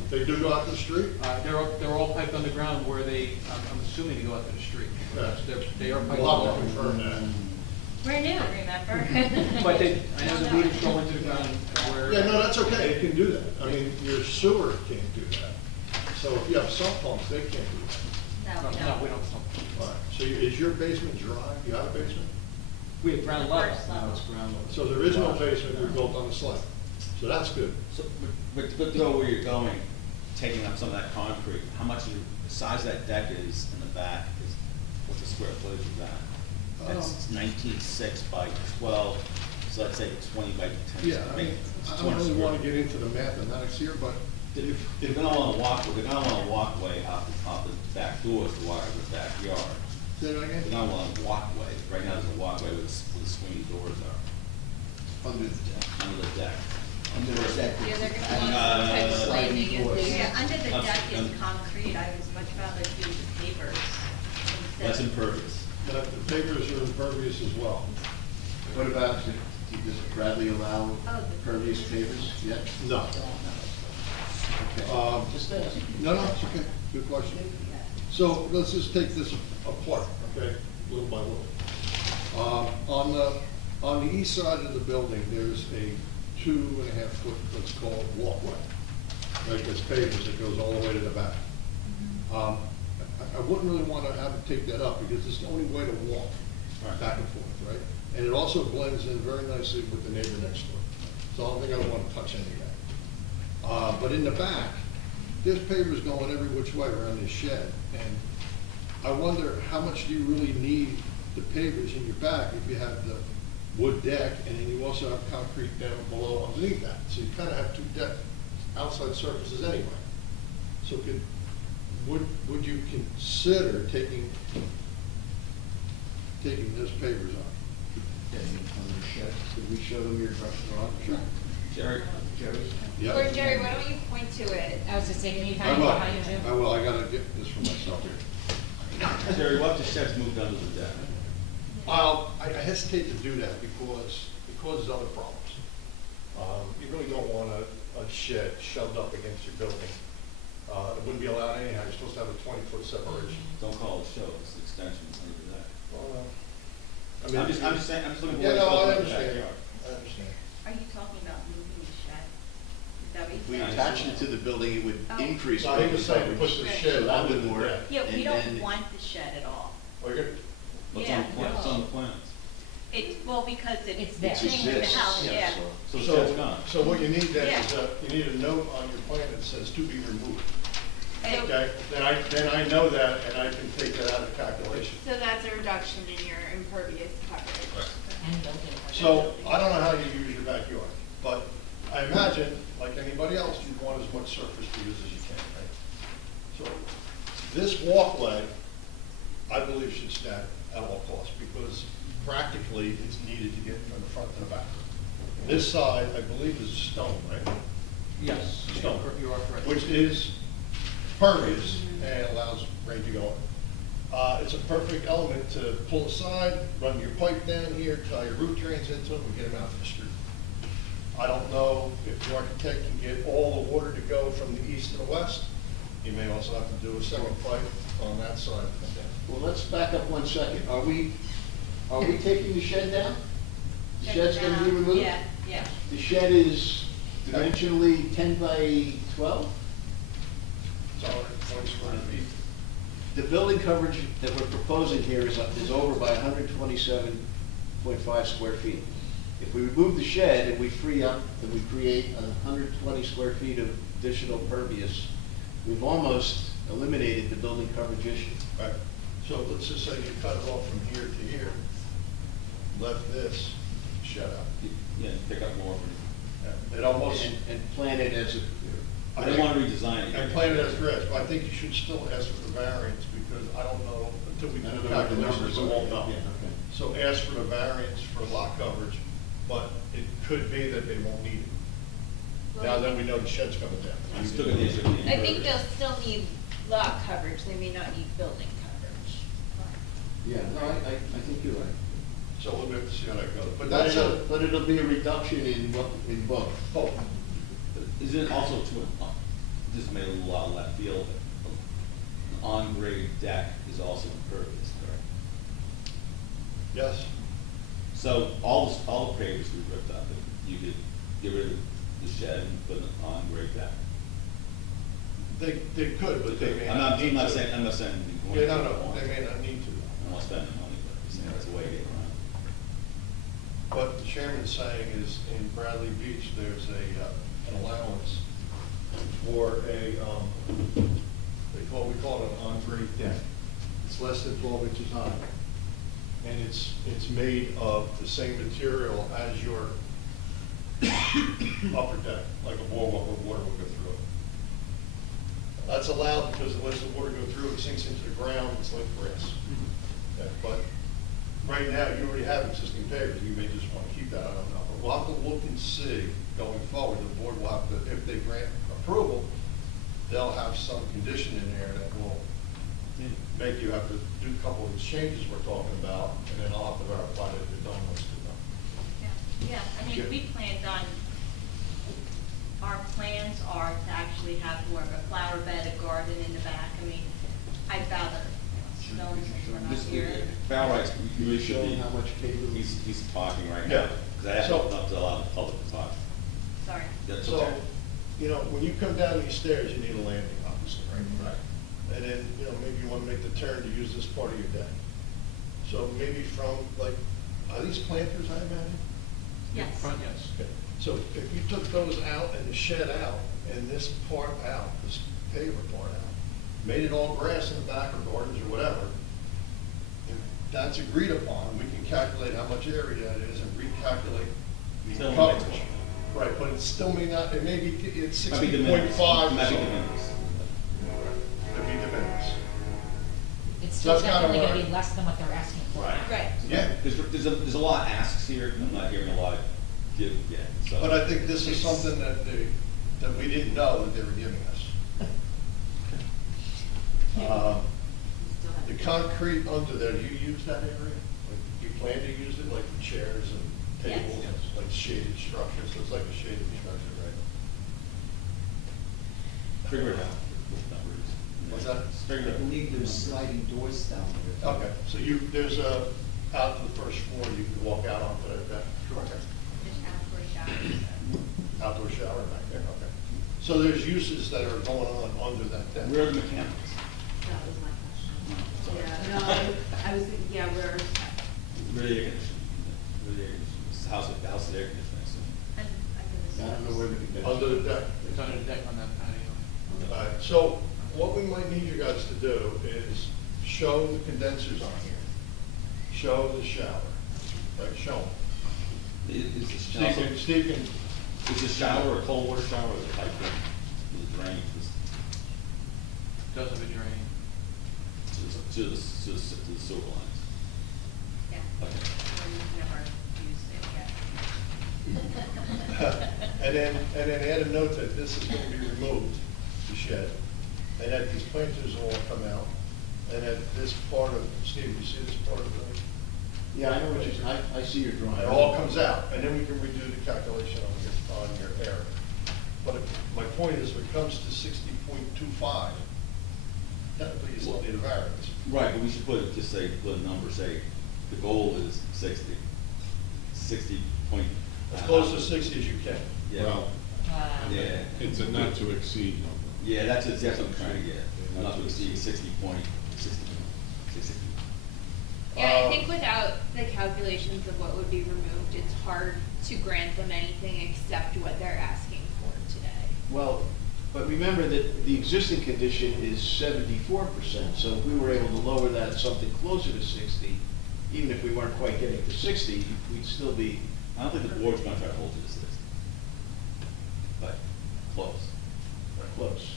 do, They do go out to the street? they're all piped underground where they, I'm assuming they go out to the street. Yeah. They are piped. We'll have to confirm that. We're new, remember? But they, I know the meters go into the ground where. Yeah, no, that's okay, it can do that. I mean, your sewer can't do that. So if you have sump pumps, they can't do that. No, we No, don't. we don't. All right, so is your basement dry? You have a basement? We have ground level. First level. Now it's ground level. So there is no basement, we built on the slab. So that's good. So, but to go where you're going, taking up some of that concrete, how much of the size of that deck is in the back, is, what's the square footage of that? That's 19.6 by 12, so let's say 20 by 10. Yeah, I mean, I don't really want to get into the mathematics here, but They're gonna want to walk, they're gonna want a walkway out the back doors to wire the backyard. say that again? They're gonna want a walkway, right now there's a walkway where the swinging doors are, Under the deck. under the deck. Under the deck. Yeah, they're it's gonna want Uh, some type of sliding landing doors. in there. Yeah, under the deck is Um, concrete, I would much rather do the pavers instead. That's impervious. The pavers are impervious as well. What about, does Bradley allow Oh, the- pervious pavers yet? No. Okay. Just ask. No, it's okay, good question. So let's just take this apart, okay, little by little. On the east side of the building, there's a 2.5 foot, let's call it walkway. Right, that's pavers that goes all the way to the back. I wouldn't really want to have to take that up because it's the only way to walk Right. back and forth, right? And it also blends in very nicely with the neighbor next door. So I don't think I would want to touch any of that. But in the back, there's pavers going every which way around this shed. And I wonder, how much do you really need the pavers in your back if you have the wood deck and then you also have concrete down below underneath that? So you kind of have two deck outside surfaces anyway. So would you consider taking those pavers off? Getting it from the shed. Could we show them your drawing? Sure. Jerry? Jerry? Yeah. Or Jerry, why don't you point to it? I was just saying, can you I kind of will, behind you? I will, I gotta get this for myself here. Jerry, what if the shed's moved under the deck? I hesitate to do that because it causes other problems. You really don't want a shed shoved up against your building. It wouldn't be allowed anyhow, you're supposed to have a 20-foot separation. Don't call it a show, it's extension under the deck. Well, I'm just saying, I'm just looking for. Yeah, where no, I it's supposed to be understand, backyard. I understand. Are you talking about moving the shed? Is that what If you we said? attached it to the building, it would Oh. increase. So he was saying to coverage. push the Right. shed So that under would the work. deck. Yeah, we And don't then- want the shed at all. Oh, you're gonna, What's Yeah, on the plan, no. what's on the plans? Well, because It's it there. changed the Exists, house, yeah. So shed's gone. So what you need then Yeah. is, you need a note on your plan that says to be removed. And- Okay, then I know that and I can take that out of the calculation. So that's a reduction in your impervious coverage. And building. So, I don't know how you use your backyard, but I imagine, like anybody else, you want as much surface to use as you can, right? So, this walkway, I believe should stay at all costs, because practically, it's needed to get from the front to the back. This side, I believe, is stone, right? Yes. Stone. You are correct. Which is pervious and allows rain to go in. It's a perfect element to pull aside, run your pipe down here, tie your root drains into them, and get them out to the street. I don't know if the architect can get all the water to go from the east to the west. He may also have to do a second pipe on that side. Well, let's back up 1 second. Are we taking the shed down? The shed's gonna be removed? Yeah, yeah. The shed is dimensionally 10 by 12? It's already 20 square feet. The building coverage that we're proposing here is over by 127.5 square feet. If we remove the shed and we free up, and we create 120 square feet of additional pervious, we've almost eliminated the building coverage issue. Right. So let's just say you cut it off from here to here, left this shed out. Yeah, pick up more. It almost, And plan it as a, I don't want to redesign it. and plan it as grass, but I think you should still ask for the variance, because I don't know, until we I do don't the know what the calculations, we numbers are. won't know. Yeah, okay. So ask for the variance for lot coverage, but it could be that they won't need it. Now that we know the shed's coming down. I'm still gonna issue the I think impervious. they'll still need lot coverage, they may not need building coverage. yeah, no, I think you're right. So we'll have to see how that goes, but But that's it'll be a reduction in both. oh, Is it also to, just made a little out of left field, an on-grade deck is also impervious, correct? yes, So all the pavers we ripped up, you could get rid of the shed and put an on-grade deck. they could, but they may I'm not need to. not saying you Yeah, want no, to. no, they may not need to. I'm not spending money, but I'm saying that's a way to get around. What the chairman's saying is in Bradley Beach, there's an allowance for we call it an on-grade deck. It's less than 12 inches high. And it's made of the same material as your upper deck, like a boardwalk where water will go through it. That's allowed because it lets the water go through, it sinks into the ground, it's like grass. Okay, but right now, you already have existing pavers, you may just want to keep that, I don't know. But we'll have to look and see going forward, the board will have to, if they grant approval, they'll have some condition in there that will make you have to do a couple of these changes we're talking about, and then I'll have to verify that they're done once they're done. Yeah, I mean, we planned on, our plans are to actually have more of a flower bed, a garden in the back. I mean, I'd rather stones since we're not here. Val Rice, we really should Showing be, how much paper. he's talking right Yeah. now, because I haven't So- opened up to allow the public to talk. Sorry. That's So, okay. when you come down these stairs, you need a landing, obviously, right? Right. And then, maybe you want to make the turn to use this part of your deck. So maybe from, are these planters, I imagine? Yes. Yes. Okay. So if you took those out and the shed out, and this part out, this paver part out, made it all grass in the back or gardens or whatever, if that's agreed upon, we can calculate how much area that is and recalculate Still the not coverage. much. Right, but it still may not, it may be, it's Might be de 60.5 minimis. or Might be de something. minimis. It'd be de minimis. It's So still that's kinda definitely gonna where- be less than what they're asking for. Right. Yeah. There's a lot of asks here, I'm not hearing a lot of give yet, so. But I think this is something that we didn't know that they were giving us. The concrete under there, do you use that area? Like, do you plan to use it, like for chairs and Yes. tables, like shaded structures? So it's like a shaded structure, right? Figure it out. What's that? Figure it I out. believe there's sliding doors down there. Okay, so there's out to the first floor, you can walk out onto that deck? Okay. Just outdoor showers. Outdoor shower back there, okay. So there's uses that are going on under that deck? Where are the mechanics? That was my question. Sorry. Yeah, no, I was thinking, yeah, we're, Where are the conditioning? replace the air conditioning, so. And I don't know where the condenser. Under the deck. It's under the deck on that patio. All right, so what we might need you guys to do is show the condensers on here. Show the shower, right, show them. Is the Steve shower, can, is the shower a cold water shower or is it pipe in? Is it drain Does have a drain. to the sewer lines? Yeah. Okay. We've never used it yet. and then add a note that this is going to be removed, the shed, and that these planters will all come out, and that this part of, Steve, you see this part of the, Yeah, I know what you're, I see your drawing. it all comes out, and then we can redo the calculation on your area. But my point is, if it comes to 60.25, technically you still need a variance. Right, but we should put, just say, put a number, say, the goal is 60 point. As close to 60 as you can. Yeah. Well, Yeah. it's a not to exceed number. Yeah, that's what I'm trying to get, not to exceed 60 point, 60. Yeah, I think without the calculations of what would be removed, it's hard to grant them anything except what they're asking for today. Well, but remember that the existing condition is 74%, so if we were able to lower that something closer to 60, even if we weren't quite getting to 60, we'd still be I don't think the board's gonna try to hold you to 60. But, close. close.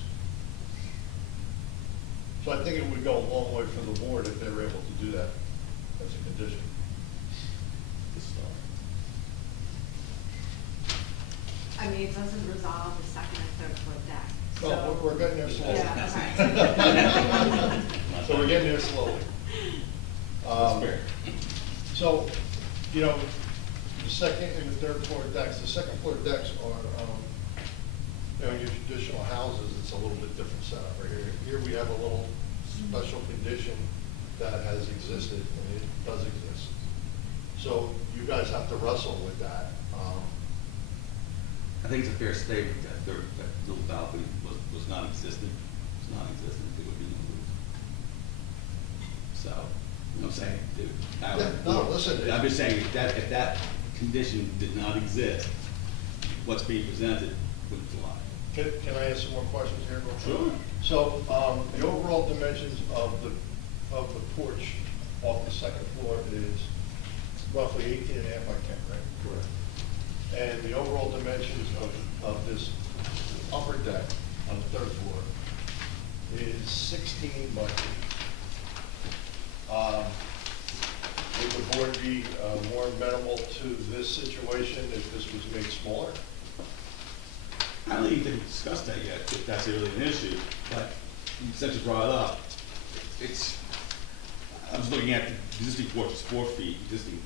So I think it would go a long way for the board if they were able to do that as a condition. To start. I mean, it doesn't resolve the second and third floor deck. Well, So- we're getting there slowly. Yeah, So we're getting there slowly. That's fair. So, you know, the second and the third floor decks, the second floor decks are, you know, your traditional houses, it's a little bit different setup right here. Here we have a little special condition that has existed, and it does exist. So you guys have to wrestle with that. I think it's a fair statement that that little balcony was non-existent. It's non-existent, it would be removed. So, you know what I'm saying? No, listen. I'm just saying, if that condition did not exist, what's being presented wouldn't fly. Can I ask some more questions here? real quick? Sure. So, the overall dimensions of the porch off the second floor is roughly 18 and a half by 10, right? Correct. And the overall dimensions of this upper deck on the third floor is 16 by 8. Would the board be more amenable to this situation if this was made smaller? I don't think you can discuss that yet, if that's really an issue, but since you brought it up, I was looking at the existing porch is 4 feet, existing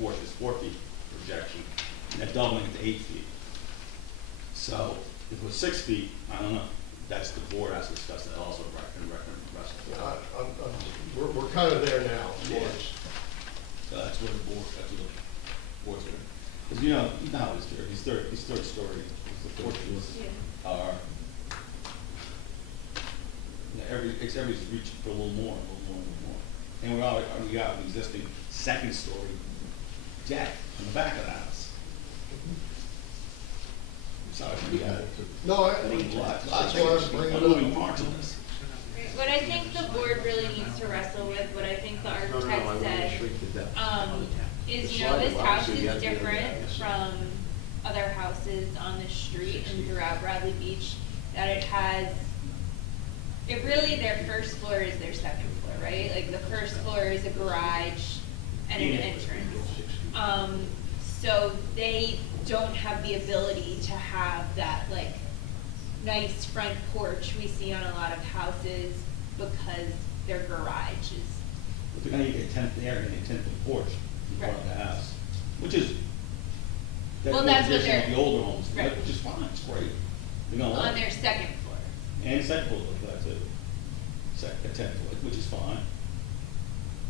porch is 4 feet projection, and they're doubling it to 8 feet. So, if it was 6 feet, I don't know, that's the board has to discuss that also, in reference. We're kind of there now. Yes. So that's what the board's doing. Because you know it's these third story, the porches are, everybody's reaching for a little more. And we got an existing second story deck on the back of the house. So we got No, that's why I was bringing it moving up. parts on this. What I think the board really needs to wrestle with, what I think the architect said, is, you know, this house is different from other houses on the street and throughout Bradley Beach, that it has, their first floor is their second floor, right? Like, the first floor is a garage and an entrance. So they don't have the ability to have that, like, nice front porch we see on a lot of houses because their garage is. But they're gonna get a 10-foot porch in front of the house, which is. Well, more that's what traditional they're- than the older homes, right. which is fine, it's great. They're gonna love On it. their second floor. And second floor like that too. A 10-foot, which is fine.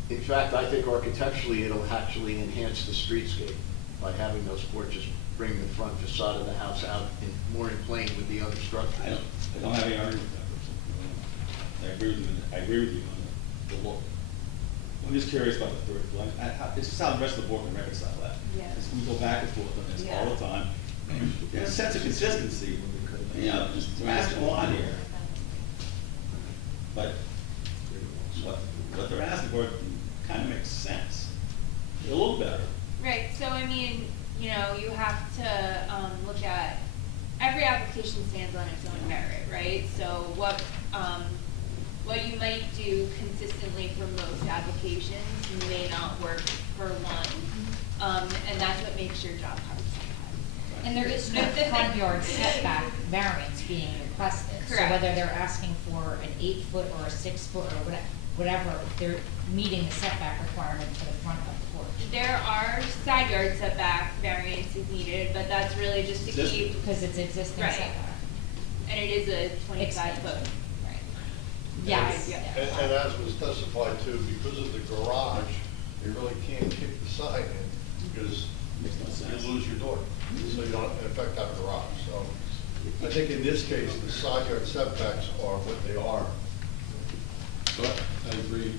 In fact, I think architecturally, it'll actually enhance the streetscape by having those porches bring the front facade of the house out in more in plane with the other structures. I don't have any argument with that person. I agree with you on the look. I'm just curious about the third floor. It's just how the rest of the board can reconcile that. Yeah. It's- We go back and forth on this all the time. And there's a sense of consistency, you know, just we're asking a lot here. But what they're asking for kind of makes sense. A little better. Right, so I mean, you know, you have to, look at, every application stands on its own merit, right? So what you might do consistently for most applications may not work for one. And that's what makes your job hard sometimes. And there is no front yard setback variance being requested. So Correct. whether they're asking for an 8-foot or a 6-foot or whatever, they're meeting the setback requirement for the front of the porch. There are side yard setback variances needed, but that's really just to keep, Because it's existing Right. setback. and it is a 25-foot. Right. Yes. Yeah. And as was testified to, because of the garage, you really can't kick the sign in because Makes no sense. you lose your door. So you don't, in effect, have a garage. So I think in this case, the side yard setbacks are what they are. So I agree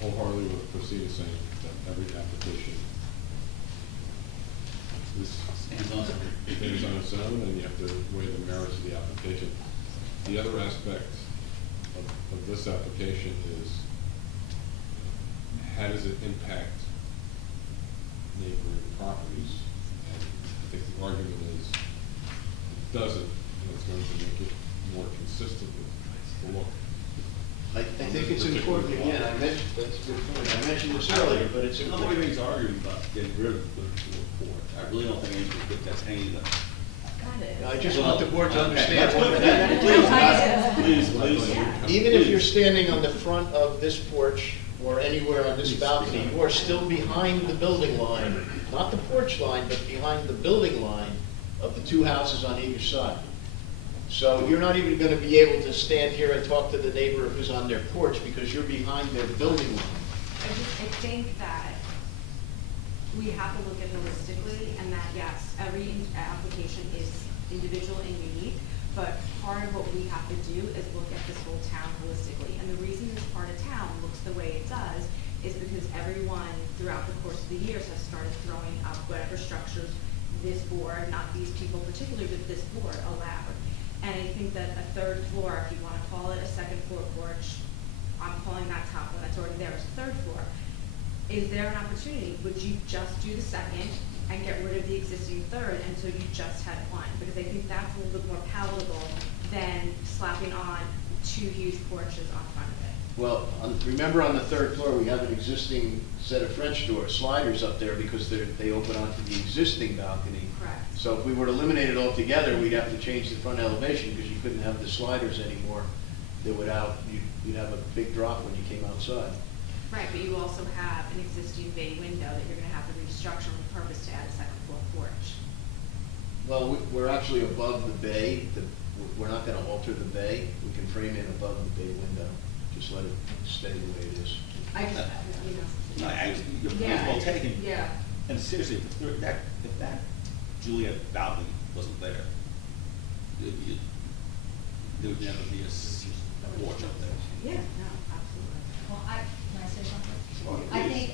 wholeheartedly with Christina saying that every application Stands on it. stands on its own, and you have to weigh the merits of the application. The other aspect of this application is, how does it impact neighboring properties? And I think the argument is, it doesn't, and it's going to make it more consistent with the look. I think it's important, again, I mentioned, that's a good point, I mentioned this earlier, but it's I don't think important. anybody's arguing about getting rid of the report. I really don't think anybody think that's any of the. I just want the board to Okay, understand. that's good. that- Please, please. Even if you're standing on the front of this porch or anywhere on this balcony, you are still behind the building line, not the porch line, but behind the building line of the two houses on either side. So you're not even gonna be able to stand here and talk to the neighbor who's on their porch because you're behind their building line. I think that we have to look at holistically, and that, yes, every application is individual and unique, but part of what we have to do is look at this whole town holistically. And the reason this part of town looks the way it does is because everyone throughout the course of the years has started throwing up whatever structures this board, not these people particularly, but this board allowed. And I think that a third floor, if you wanna call it a second floor porch, I'm calling that top one that's already there as a third floor. Is there an opportunity? Would you just do the second and get rid of the existing third until you just had one? Because I think that's a little bit more palatable than slapping on two huge porches on front of it. Well, remember on the third floor, we have an existing set of French doors, sliders up there because they open onto the existing balcony. Correct. So if we were to eliminate it altogether, we'd have to change the front elevation because you couldn't have the sliders anymore. You'd have a big drop when you came outside. Right, but you also have an existing bay window that you're gonna have to restructure on purpose to add a second floor porch. Well, we're actually above the bay. We're not gonna alter the bay. We can frame it above the bay window. Just let it stay the way it is. I just, you know. No, your point's well taken. Yeah. And seriously, if that Juliet balcony wasn't there, there would never be a porch up there. Yeah, no, absolutely. Well, can I say something? Sure, I please. think,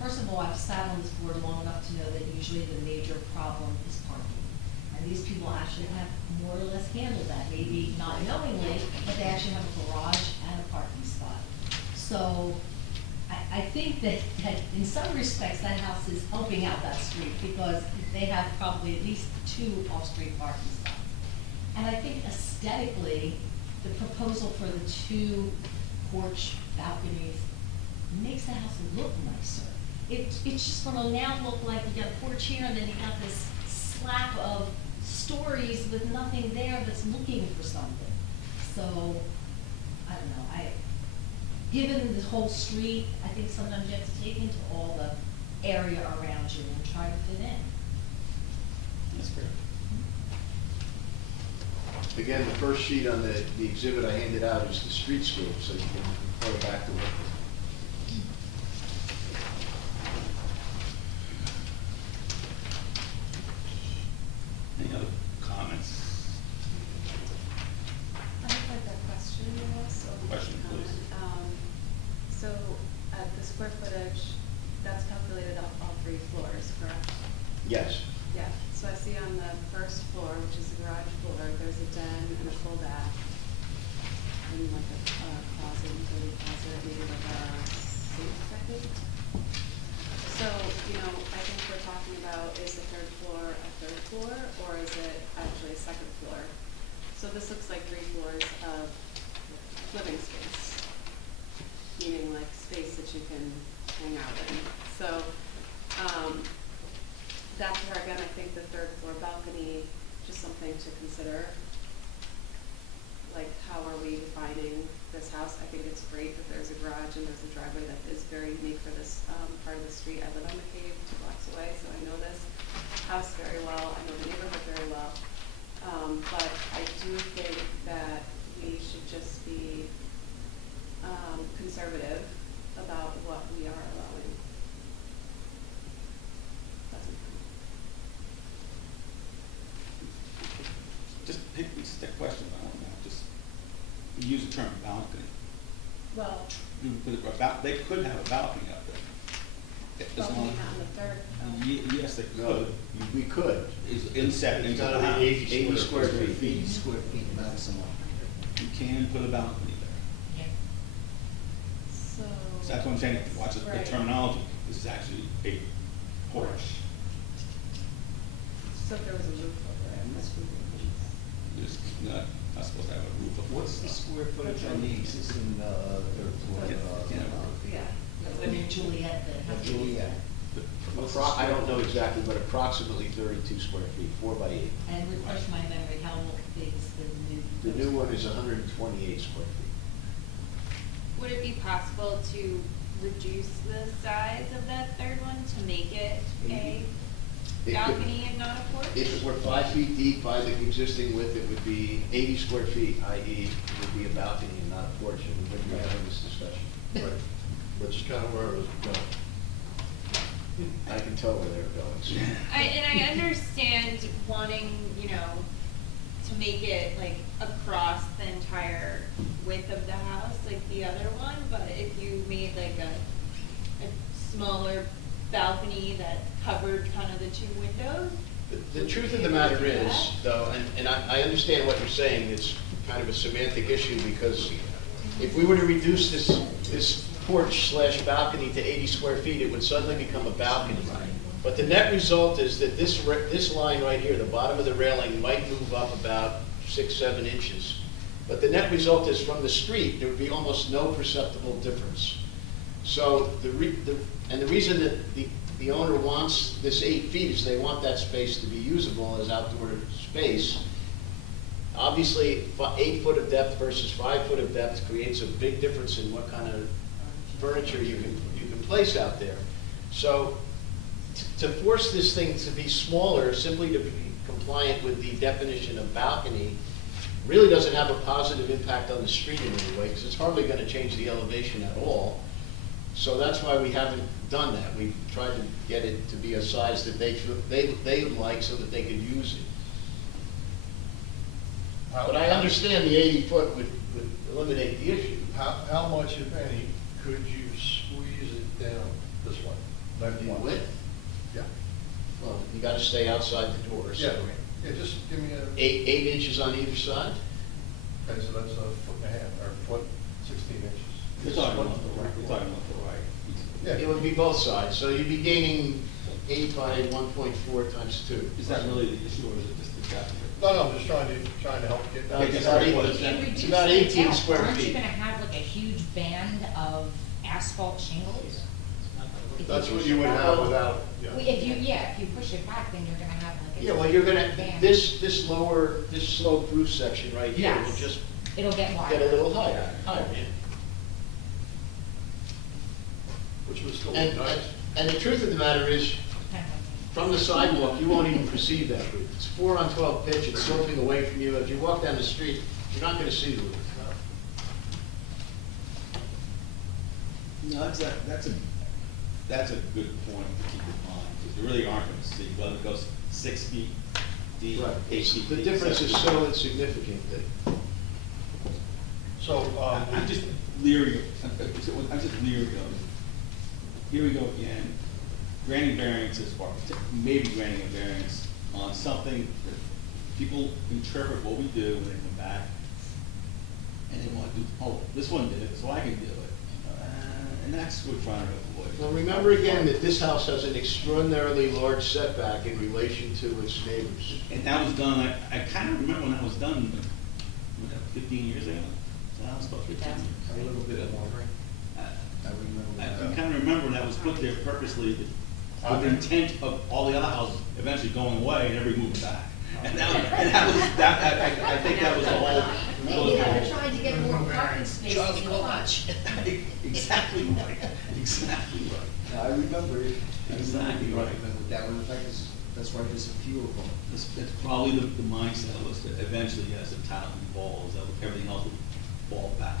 first of all, I've sat on this board long enough to know that usually the major problem is parking. And these people actually have more or less handled that, maybe not knowingly, but they actually have a garage and a parking spot. So I think that in some respects, that house is helping out that street because they have probably at least 2 off-street parking spots. And I think aesthetically, the proposal for the 2 porch balconies makes the house look nicer. It's just gonna now look like you got a porch here and then you got this slab of stories with nothing there that's looking for something. So, I don't know, given the whole street, I think sometimes you have to take into all the area around you and try to fit in. That's fair. Again, the first sheet on the exhibit I handed out is the street scope, so you can refer back to it. Any other comments? I have like a question, Ross, or Question, comment. please. So, the square footage, that's calculated off all 3 floors, correct? Yes. Yeah, so I see on the first floor, which is the garage floor, there's a den and a full bath. And like a closet, utility closet, maybe like a safe, I think. So, you know, I think we're talking about, is the 3rd floor a 3rd floor, or is it actually a 2nd floor? So this looks like 3 floors of living space, meaning like space that you can hang out in. So, that's where, again, I think the 3rd floor balcony, just something to consider. Like, how are we defining this house? I think it's great that there's a garage and there's a driveway that is very unique for this part of the street. I live on the Cave, 2 blocks away, so I know this house very well. I know the neighborhood very well. But I do think that we should just be conservative about what we are allowing. That's my point. Just a question, I don't know, just, you use the term balcony. Well, They could have a balcony up there. As balcony long- not on the 3rd. Yes, they No, could. we could. Is inset It's into gotta the be house. 80 square feet. 80 square feet maximum. You can put a balcony there. So. So that's what I'm saying, watch the Right. terminology, this is actually a porch. So if there was a roof over it, this roof would It's not supposed to have a roof. What's the square footage on the existing 3rd floor? yeah. I mean, Juliet, Juliet. I don't know exactly, but approximately 32 square feet, 4 by 8. and refresh my memory, how big is the new? The new one is 128 square feet. Would it be possible to reduce the size of that 3rd one to make it a It could- balcony and not a porch? If it were 5 feet deep by the existing width, it would be 80 square feet, i.e. it would be a balcony and not a porch, and we wouldn't be having this discussion. Right, which is kind of where I was going. I can tell where they're going, so. And I understand wanting, you know, to make it like across the entire width of the house, like the other one, but if you made like a smaller balcony that covered kind of the 2 windows. The truth of the matter is, though, and I understand what you're saying, it's kind of a semantic issue, because if we were to reduce this porch slash balcony to 80 square feet, it would suddenly become a balcony. But the net result is that this line right here, the bottom of the railing, might move up about 6-7 inches. But the net result is, from the street, there would be almost no perceptible difference. So the reason that the owner wants this 8 feet is they want that space to be usable as outdoor space. Obviously, 8 foot of depth versus 5 foot of depth creates a big difference in what kind of furniture you can place out there. So to force this thing to be smaller simply to be compliant with the definition of balcony really doesn't have a positive impact on the street in any way, because it's hardly going to change the elevation at all. So that's why we haven't done that. We've tried to get it to be a size that they would like, so that they could use it. But I understand the 80 foot would eliminate the issue. How much, if any, could you squeeze it down this way? In width? Yeah. Well, you got to stay outside the doors. Yeah, yeah, just give me a. 8 inches on either side? Okay, so that's 1.5 or 16 inches. We're talking about the right, we're talking about the right. Yeah. It would be both sides, so you'd be gaining 8 by 1.4 times 2. Is that really the issue, or is it just the depth? No, I'm just trying to help get. It's about If you 18 reduce it's about it 18 down, square aren't you feet. gonna have like a huge band of asphalt shingles? If That's what push you it would back- have without, yeah. Well, if you push it back, then you're gonna have like a. Yeah, well, you're gonna, band. this sloped roof section right here will Yes. just It'll get wider. get a little higher, yeah. Which would still And, be nice. and the truth of the matter is, from the sidewalk, you won't even perceive that roof. It's 4 on 12 pitch, it's sloping away from you. If you walk down the street, you're not gonna see the roof. No, that's a good point to keep in mind, because you really aren't gonna see, whether it goes 6 feet deep, Right. 8 feet The deep, difference 7 is feet. so insignificant that, So, I'm just leery, I'm just leery of here we go again, granting variances, or maybe granting a variance on something that people interpret what we do when they come back, and they want to do, oh, this one did it, so I can do it. And that's what we're trying to avoid. Well, remember again that this house has an extraordinarily large setback in relation to its neighbors. And that was done, I kind of remember when that was done, 15 years ago? So that was about 15 years. A little bit longer. I remember I that. kind of remember when that was put there purposely, with the intent of all the other houses eventually going away and everybody moving back. And that was, I think that was the whole. Maybe they're trying to get more parking spaces in the front. Exactly right, exactly right. Yeah, I remember it. Exactly right. I remember that one. In fact, that's why there's a few of them. That's probably the mindset was that eventually, as the town evolves, that everything else would fall back.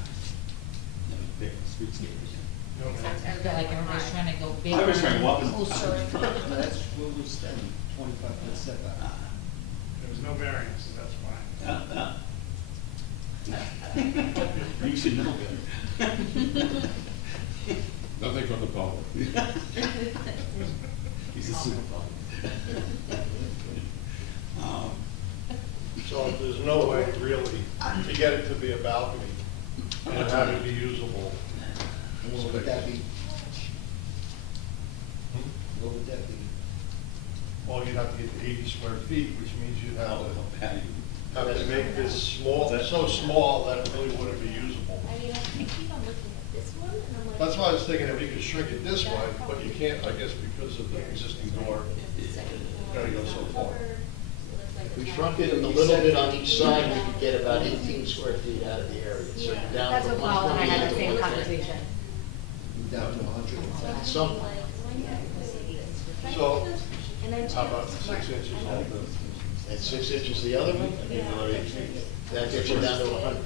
And we pick the streetscape again. I feel like everybody's trying to go bigger. I was trying to walk and in- closer. No, that's what was standing, 25-foot setback. There was no variance, that's why. You should know better. Nothing from the public. He's a super public. So there's no way really to get it to be a balcony and have it be usable. What would that be? What would that be? Well, you'd have to get to 80 square feet, which means you'd have to make this small, so small that it really wouldn't be usable. I mean, I keep on looking at this one, and I'm like. That's why I was thinking if you could shrink it this way, but you can't, I guess, because of the existing door. Gotta go so far. If we shrunk it a little bit on each side, we could get about 18 square feet out of the area. So you're down That's from what Paul and I had the 120 same to conversation. Down to 100. Some, So, how about 6 inches on and 6 inches the other one, that gets you down to 100.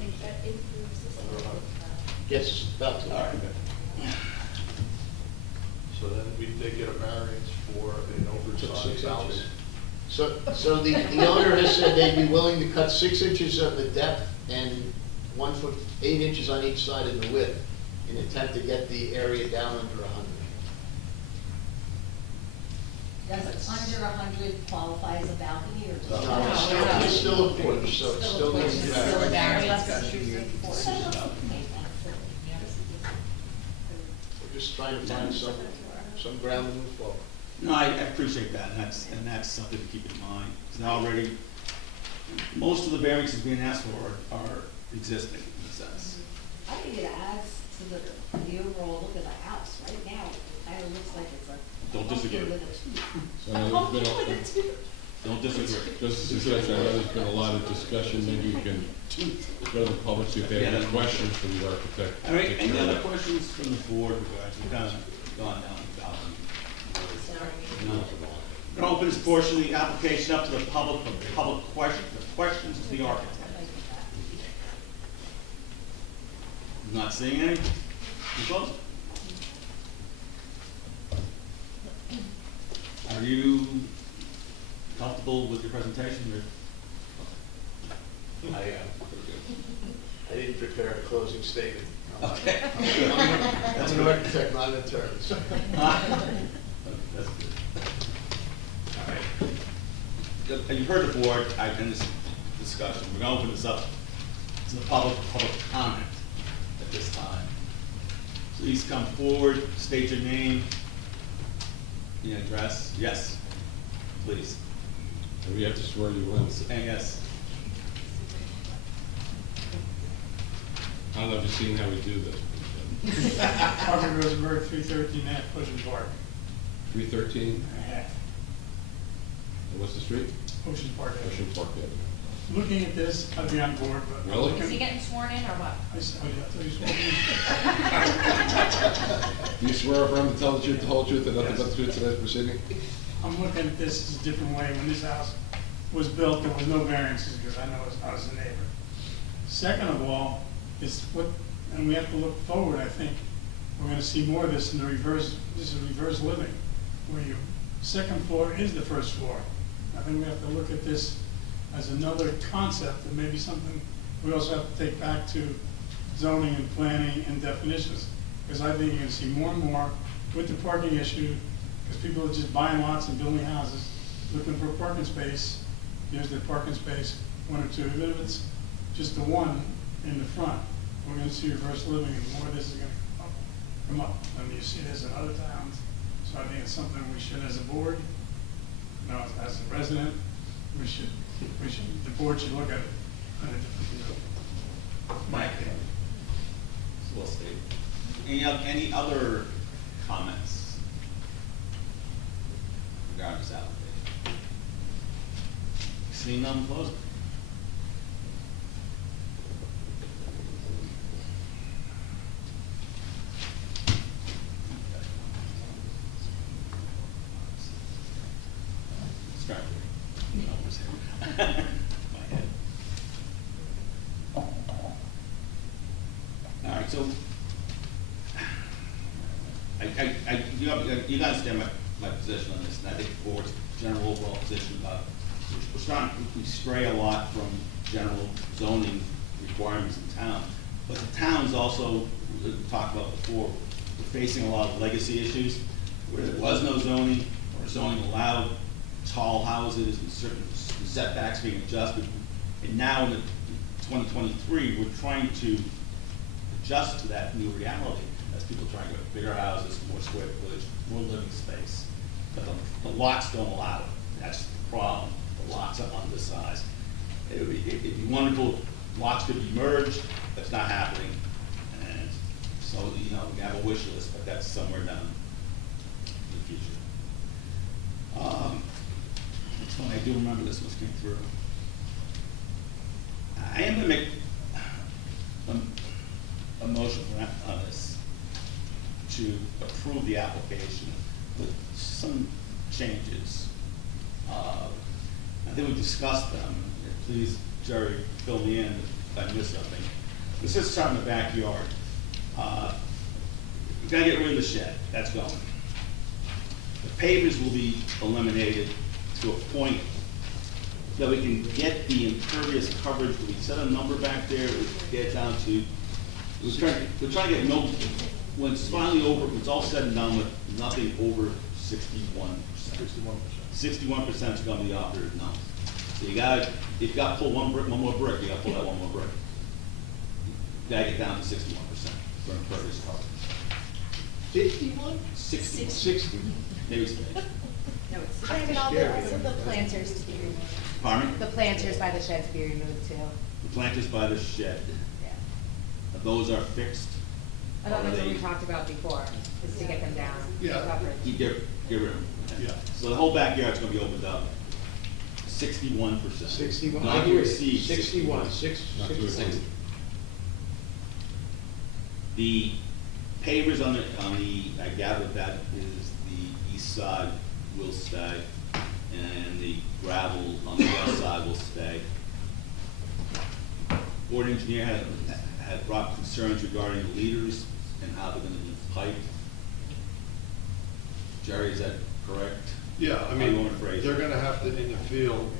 Gets us about to 100. So then they get a variance for an oversized 6 house. inches. So the owner has said they'd be willing to cut 6 inches of the depth and 1 foot, 8 inches on each side of the width in an attempt to get the area down under 100. Does under 100 qualify as a balcony or does it? No, it's still a porch, so it's still needs to Still a variance. We're just trying to find some ground to move forward. No, I appreciate that, and that's something to keep in mind. Now already, most of the variances being asked for are existing in a sense. I think it adds to the overall look of the house. Right now, it kind of looks like it's a. Don't disagree. pumpkin with a tooth. So A there's pumpkin been a- with a tooth. Don't disagree. Just a suggestion, I know there's been a lot of discussion, maybe we can go to the public, see if they have any questions for the architect. All right, any other questions from the board, guys? We've kind of gone down the ballot. No. I'm gonna open this portion of the application up to the public, questions to the architect. Not seeing any? You close? Are you comfortable with your presentation, or? I I didn't prepare a closing statement. Okay. That's an architect, not an attorney. so. That's good. All right. You've heard the board, in this discussion, we're gonna open this up to the public comment at this time. Please come forward, state your name, your address. Yes, please. And we have to swear you in. And yes, I don't know if you've seen how we do this. Harvey Rosenberg, 313 F, Ocean Park. 313, and what's the street? Ocean Park. Ocean Park Avenue. Looking at this, I'd be on board, but. Really? Is he getting sworn in or what? I thought you swore Do you swear affirm to tell the truth, the whole truth, and nothing but the truth in today's proceeding? I'm looking at this as a different way. When this house was built, there was no variances because I know I was a neighbor. Second of all, is what, and we have to look forward, I think, we're gonna see more of this in the reverse, this is reverse living, where your second floor is the first floor. I think we have to look at this as another concept and maybe something we also have to take back to zoning and planning and definitions. Because I think you're gonna see more and more with the parking issue, because people are just buying lots and building houses, looking for a parking space, there's the parking space, one or two, even if it's just the one in the front, we're gonna see reverse living, and more of this is gonna come up, and you see this in other towns. So I think it's something we should, as a board, you know, as a resident, the board should look at it in a different view. Mike? Well stated. Any other comments regarding this application? Seeing none, close it. Start. My head. All right, so you understand my position on this, and I think the board's general overall position about, we stray a lot from general zoning requirements in town, but the town's also, we talked about before, we're facing a lot of legacy issues where there was no zoning, or zoning allowed tall houses and certain setbacks being adjusted, and now in the 2023, we're trying to adjust to that new reality as people try to get bigger houses, more square footage, more living space. But the lots don't allow it. That's the problem. The lots are undersized. It'd be wonderful if lots could be merged. That's not happening. And so, you know, we have a wish list, but that's somewhere down in the future. That's when I do remember this was came through. I am going to make a motion on this to approve the application with some changes. I think we discussed them. Please, Jerry, fill me in if I missed something. This is starting in the backyard. You gotta get rid of the shed. That's going. The pavers will be eliminated to a point that we can get the impervious coverage. We set a number back there, we get it down to, we're trying to get no, when it's finally over, when it's all said and done with, nothing over 61%. 61% is gonna be operative now. So you gotta, if you gotta pull one more brick, you gotta pull that one more brick. You gotta get down to 61% for impervious coverage. 51? 60. Maybe it's No, it's. And all the planters to be removed. Pardon me? The planters by the sheds to be removed too. The planters by the shed. Yeah. Those are fixed. I don't know Or what they- we talked about before, is to get them down. Yeah. Coverage. You get rid of them. Yeah. So the whole backyard's gonna be opened up. 61%. 61. Not to exceed 61. 61. Six. Not to exceed. The pavers on the, I gather that is the east side will stay, and the gravel on the west side will stay. Board engineer had brought concerns regarding the leaders and how they're gonna be piped. Jerry, is that correct? Yeah, I How you mean, wanna phrase they're it? gonna have to, in the field,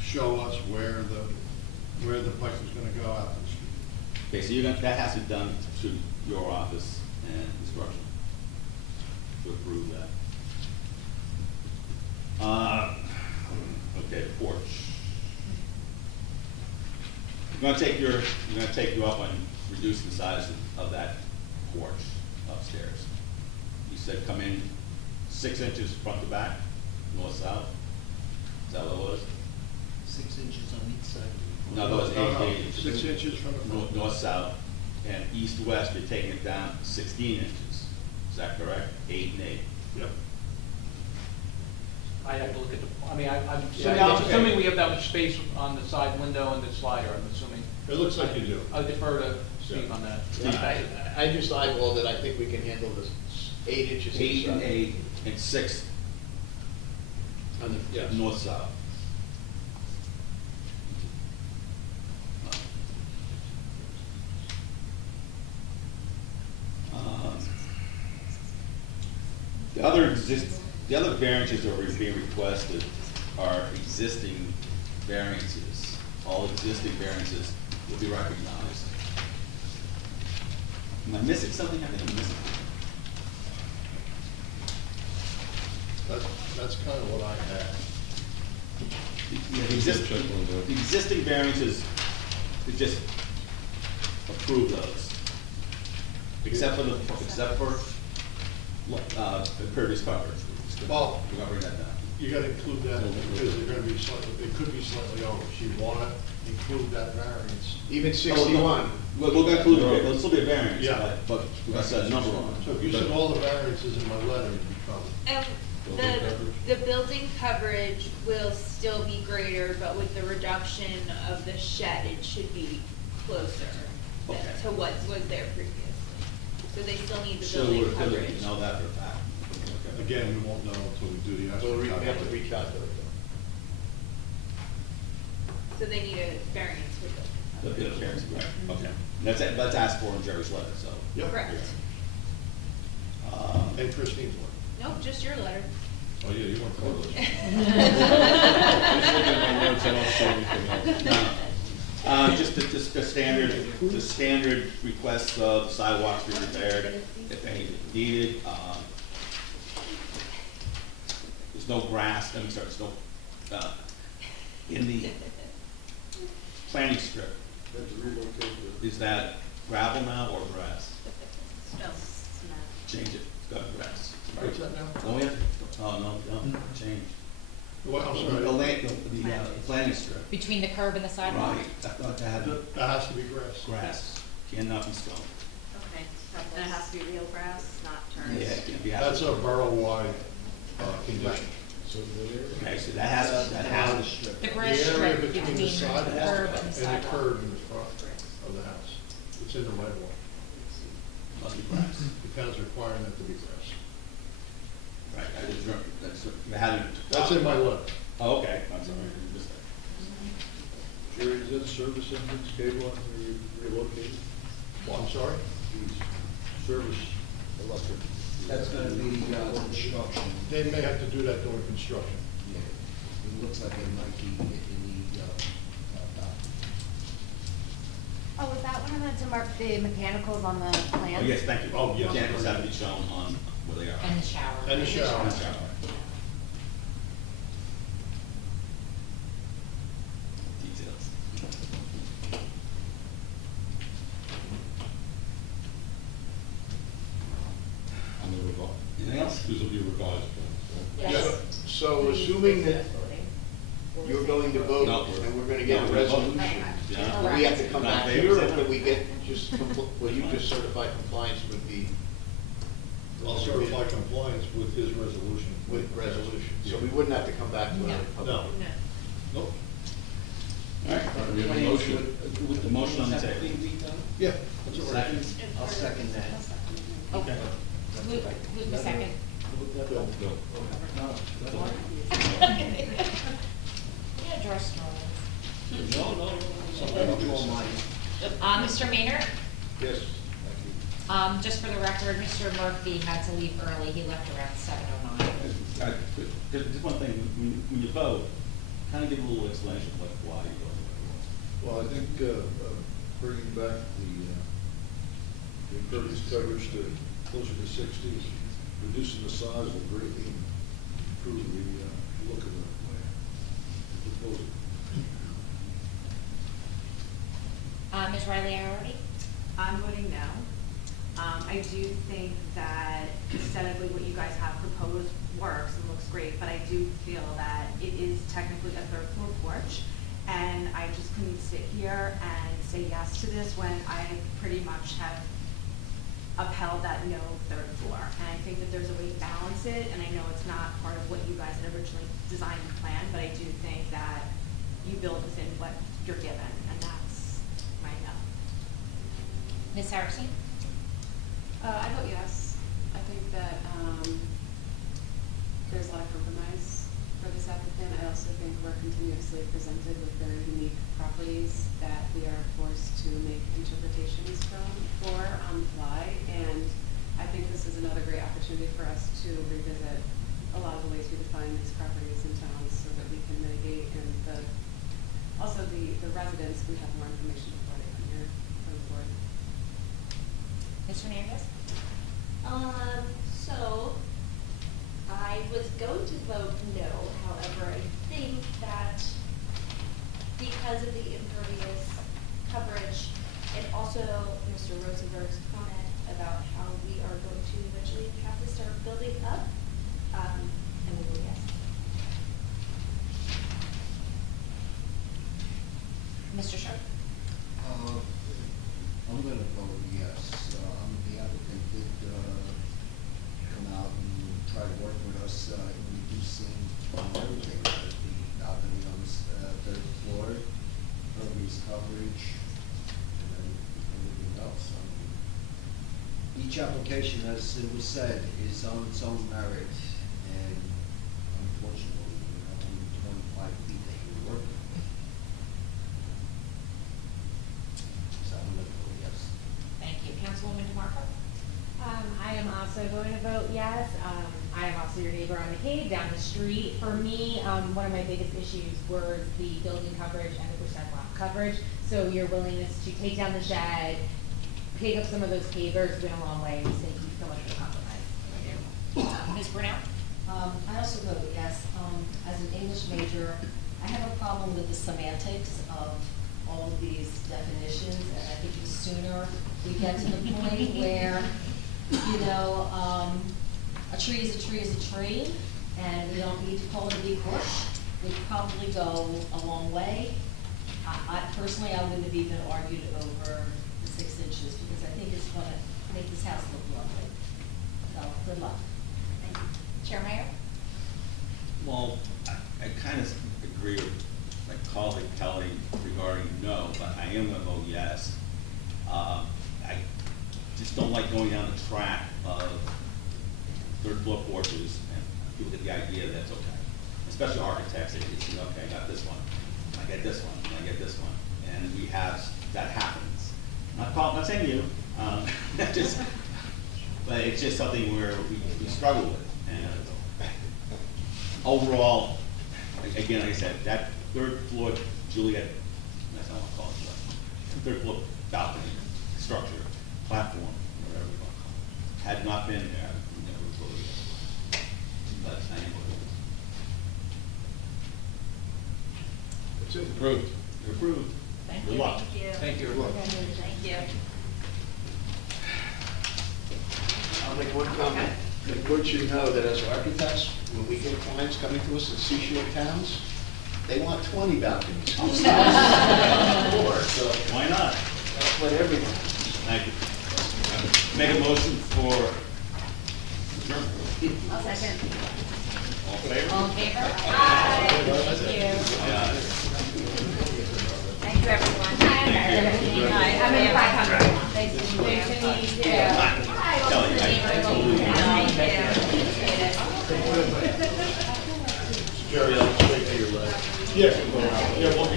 show us where the pipe is gonna go out to the street. Okay, so you're gonna, that has to be done through your office and construction to approve that. Okay, porch. I'm gonna take you up on reducing the size of that porch upstairs. You said come in 6 inches front to back, north, south? Is that what it was? 6 inches on each side. No, that was No, 8 inches. 6 inches from the front. North, south, and east, west, you're taking it down 16 inches. Is that correct? 8 and 8. Yep. I have to look at the, I mean, I'm Yeah, it's assuming okay. we have that much space on the side window and the slider, I'm assuming. It looks like you do. I defer to Steve on that. I just eyeballed it, I think we can handle this 8 inches. 8 and inside. 8, and 6 On the, yes. north, south. The other variances that are being requested are existing variances. All existing variances will be recognized. Am I missing something? I think I'm missing. That's kind of what I had. Yeah, the existing variances, to just approve those. Except for impervious coverage. Well- We're gonna bring that down. You gotta include that, because they're gonna be slightly, they could be slightly over. So you wanna include that variance. Even 61. We're gonna include it, there'll still be a variance, Yeah. but we're gonna set a number on it. So if you said all the variances in my letter, you'd be covered. Building coverage? The building coverage will still be greater, but with the reduction of the shed, it should be closer than Okay. to what was there previously. So they still need the So building we're gonna coverage. know that for a fact. Okay. Again, we won't know until we do the So actual we have to calculation. recalculate So they need a variance for The building variance, coverage. right, okay. That's asked for in Jerry's letter, so. Yep. Correct. And Christine's one. Nope, just your letter. Oh, yeah, you weren't close. Just looking at my notes, I don't see anything else. Just the standard requests of sidewalks be repaired, if any needed. There's no grass, there's no, in the planning strip, is that gravel now or grass? Change it, it's got grass. What's that now? No, we have, no, change. Well, I'm The sorry. land, the planning strip. Between the curb and the sidewalk? Right, I thought that had That has to be grass. grass, cannot be stone. Okay, and it has to be real grass, not turns. Yeah, it can't be. That's a borough-wide condition. Okay, so that has, The grass The area strip between the between the sidewalk curb and the and the sidewalk. curb in the front of the house. It's in the right of way. must be grass. The town's requiring that to be grass. Right, I just remember, I hadn't. That's in my letter. Oh, okay, I'm sorry, I missed that. Jerry, is that service entrance cable on the relocated? Well, I'm sorry? Service electric. That's gonna be, construction. They may have to do that during construction. Yeah, it looks like it might be in the, dock. Oh, was that one of the, to mark the mechanicals on the plan? Oh, yes, thank you. Oh, yes. Mechanicals have to be shown on where they are. And the shower. And the shower. And the shower. Details. On the revised. Anything else? These will be revised plans, Yeah. So assuming that you're going to vote No. and we're gonna get a No. resolution, Yeah. do we have to come Not back in here, favor, or say can no. we get just, will you just certify compliance with the? I'll certify compliance with his resolution. With resolution, so we wouldn't have to come back to another public. No. Nope. All right, right? We have a motion. with the motion on the table. Yeah, that's all right. Second? I'll second that. Okay. Who's the second? Bill. Yeah, draw straws. No. Mr. Maynard? Yes. Just for the record, Mr. Murphy had to leave early, he left around 7:09. Just one thing, when you vote, kind of give a little explanation of like why you voted. Well, I think, bringing back the impervious coverage to closer to 60, reducing the size will greatly improve the look of the proposal. Ms. Riley Already? I'm voting no. I do think that aesthetically what you guys have proposed works and looks great, but I do feel that it is technically a third floor porch. And I just couldn't sit here and say yes to this when I pretty much have upheld that no third floor. And I think that there's a way to balance it, and I know it's not part of what you guys had originally designed and planned, but I do think that you build within what you're given, and that's my no. Ms. Saracen? I vote yes. I think that, there's a lot of compromise for this applicant. I also think we're continuously presented with very unique properties that we are forced to make interpretations for on the fly. And I think this is another great opportunity for us to revisit a lot of the ways we define these properties in towns so that we can mitigate, and also the residents can have more information before they come here from the board. Ms. Hernandez? So, I was going to vote no, however, I think that because of the impervious coverage and also Mr. Rosenberg's comment about how we are going to eventually have to start building up, and we will yes. Mr. Sharp? I'm gonna vote yes. The applicant did come out and try to work with us in reducing everything, the balcony on the third floor, impervious coverage, and everything else. Each application, as it was said, is on its own merit, and unfortunately, we're not only 25 feet that you're working with. So I'm gonna vote yes. Thank you. Councilwoman DeMarco? I am also going to vote yes. I am also your neighbor on McCabe down the street. For me, one of my biggest issues was the building coverage and the percent lot coverage. So your willingness to take down the shed, pick up some of those pavers went a long way. So thank you so much for the compromise. Ms. Brunel? I also vote yes. As an English major, I have a problem with the semantics of all of these definitions, and I think the sooner we get to the point where, you know, a tree is a tree is a tree, and we don't need to call it a big bush, would probably go a long way. I personally, I wouldn't have even argued over the 6 inches, because I think it's gonna make this house look lovely. So, good luck. Thank you. Chair Mayor? Well, I kind of agree with my colleague Kelly regarding no, but I am gonna vote yes. I just don't like going down the track of third floor porches, and people get the idea that it's okay. Especially architects, they see, okay, I got this one, I get this one, and I get this one, and we have, that happens. Not saying you, but it's just something where we struggle with. And overall, again, like I said, that third floor Juliet, that's not what I call it, third floor balcony structure, platform, whatever we want to call it, had not been there, we never would vote it. But I am voting. That's it. Approved. You're approved. Thank Good you. luck. Thank you. Thank you. Thank you. I'll make one comment. The board should know that as architects, when we get clients coming to us in seashore towns, they want 20 balconies. So Why not? that's what everyone. Thank you. Make a motion for adjournment. I'll second. All in favor? All in favor? Aye. Thank you. Yeah. Thank you, everyone. I'm in the 500. Nice to meet you. Kelly, I totally Jerry, I'll just wait for your letter. Yeah, well,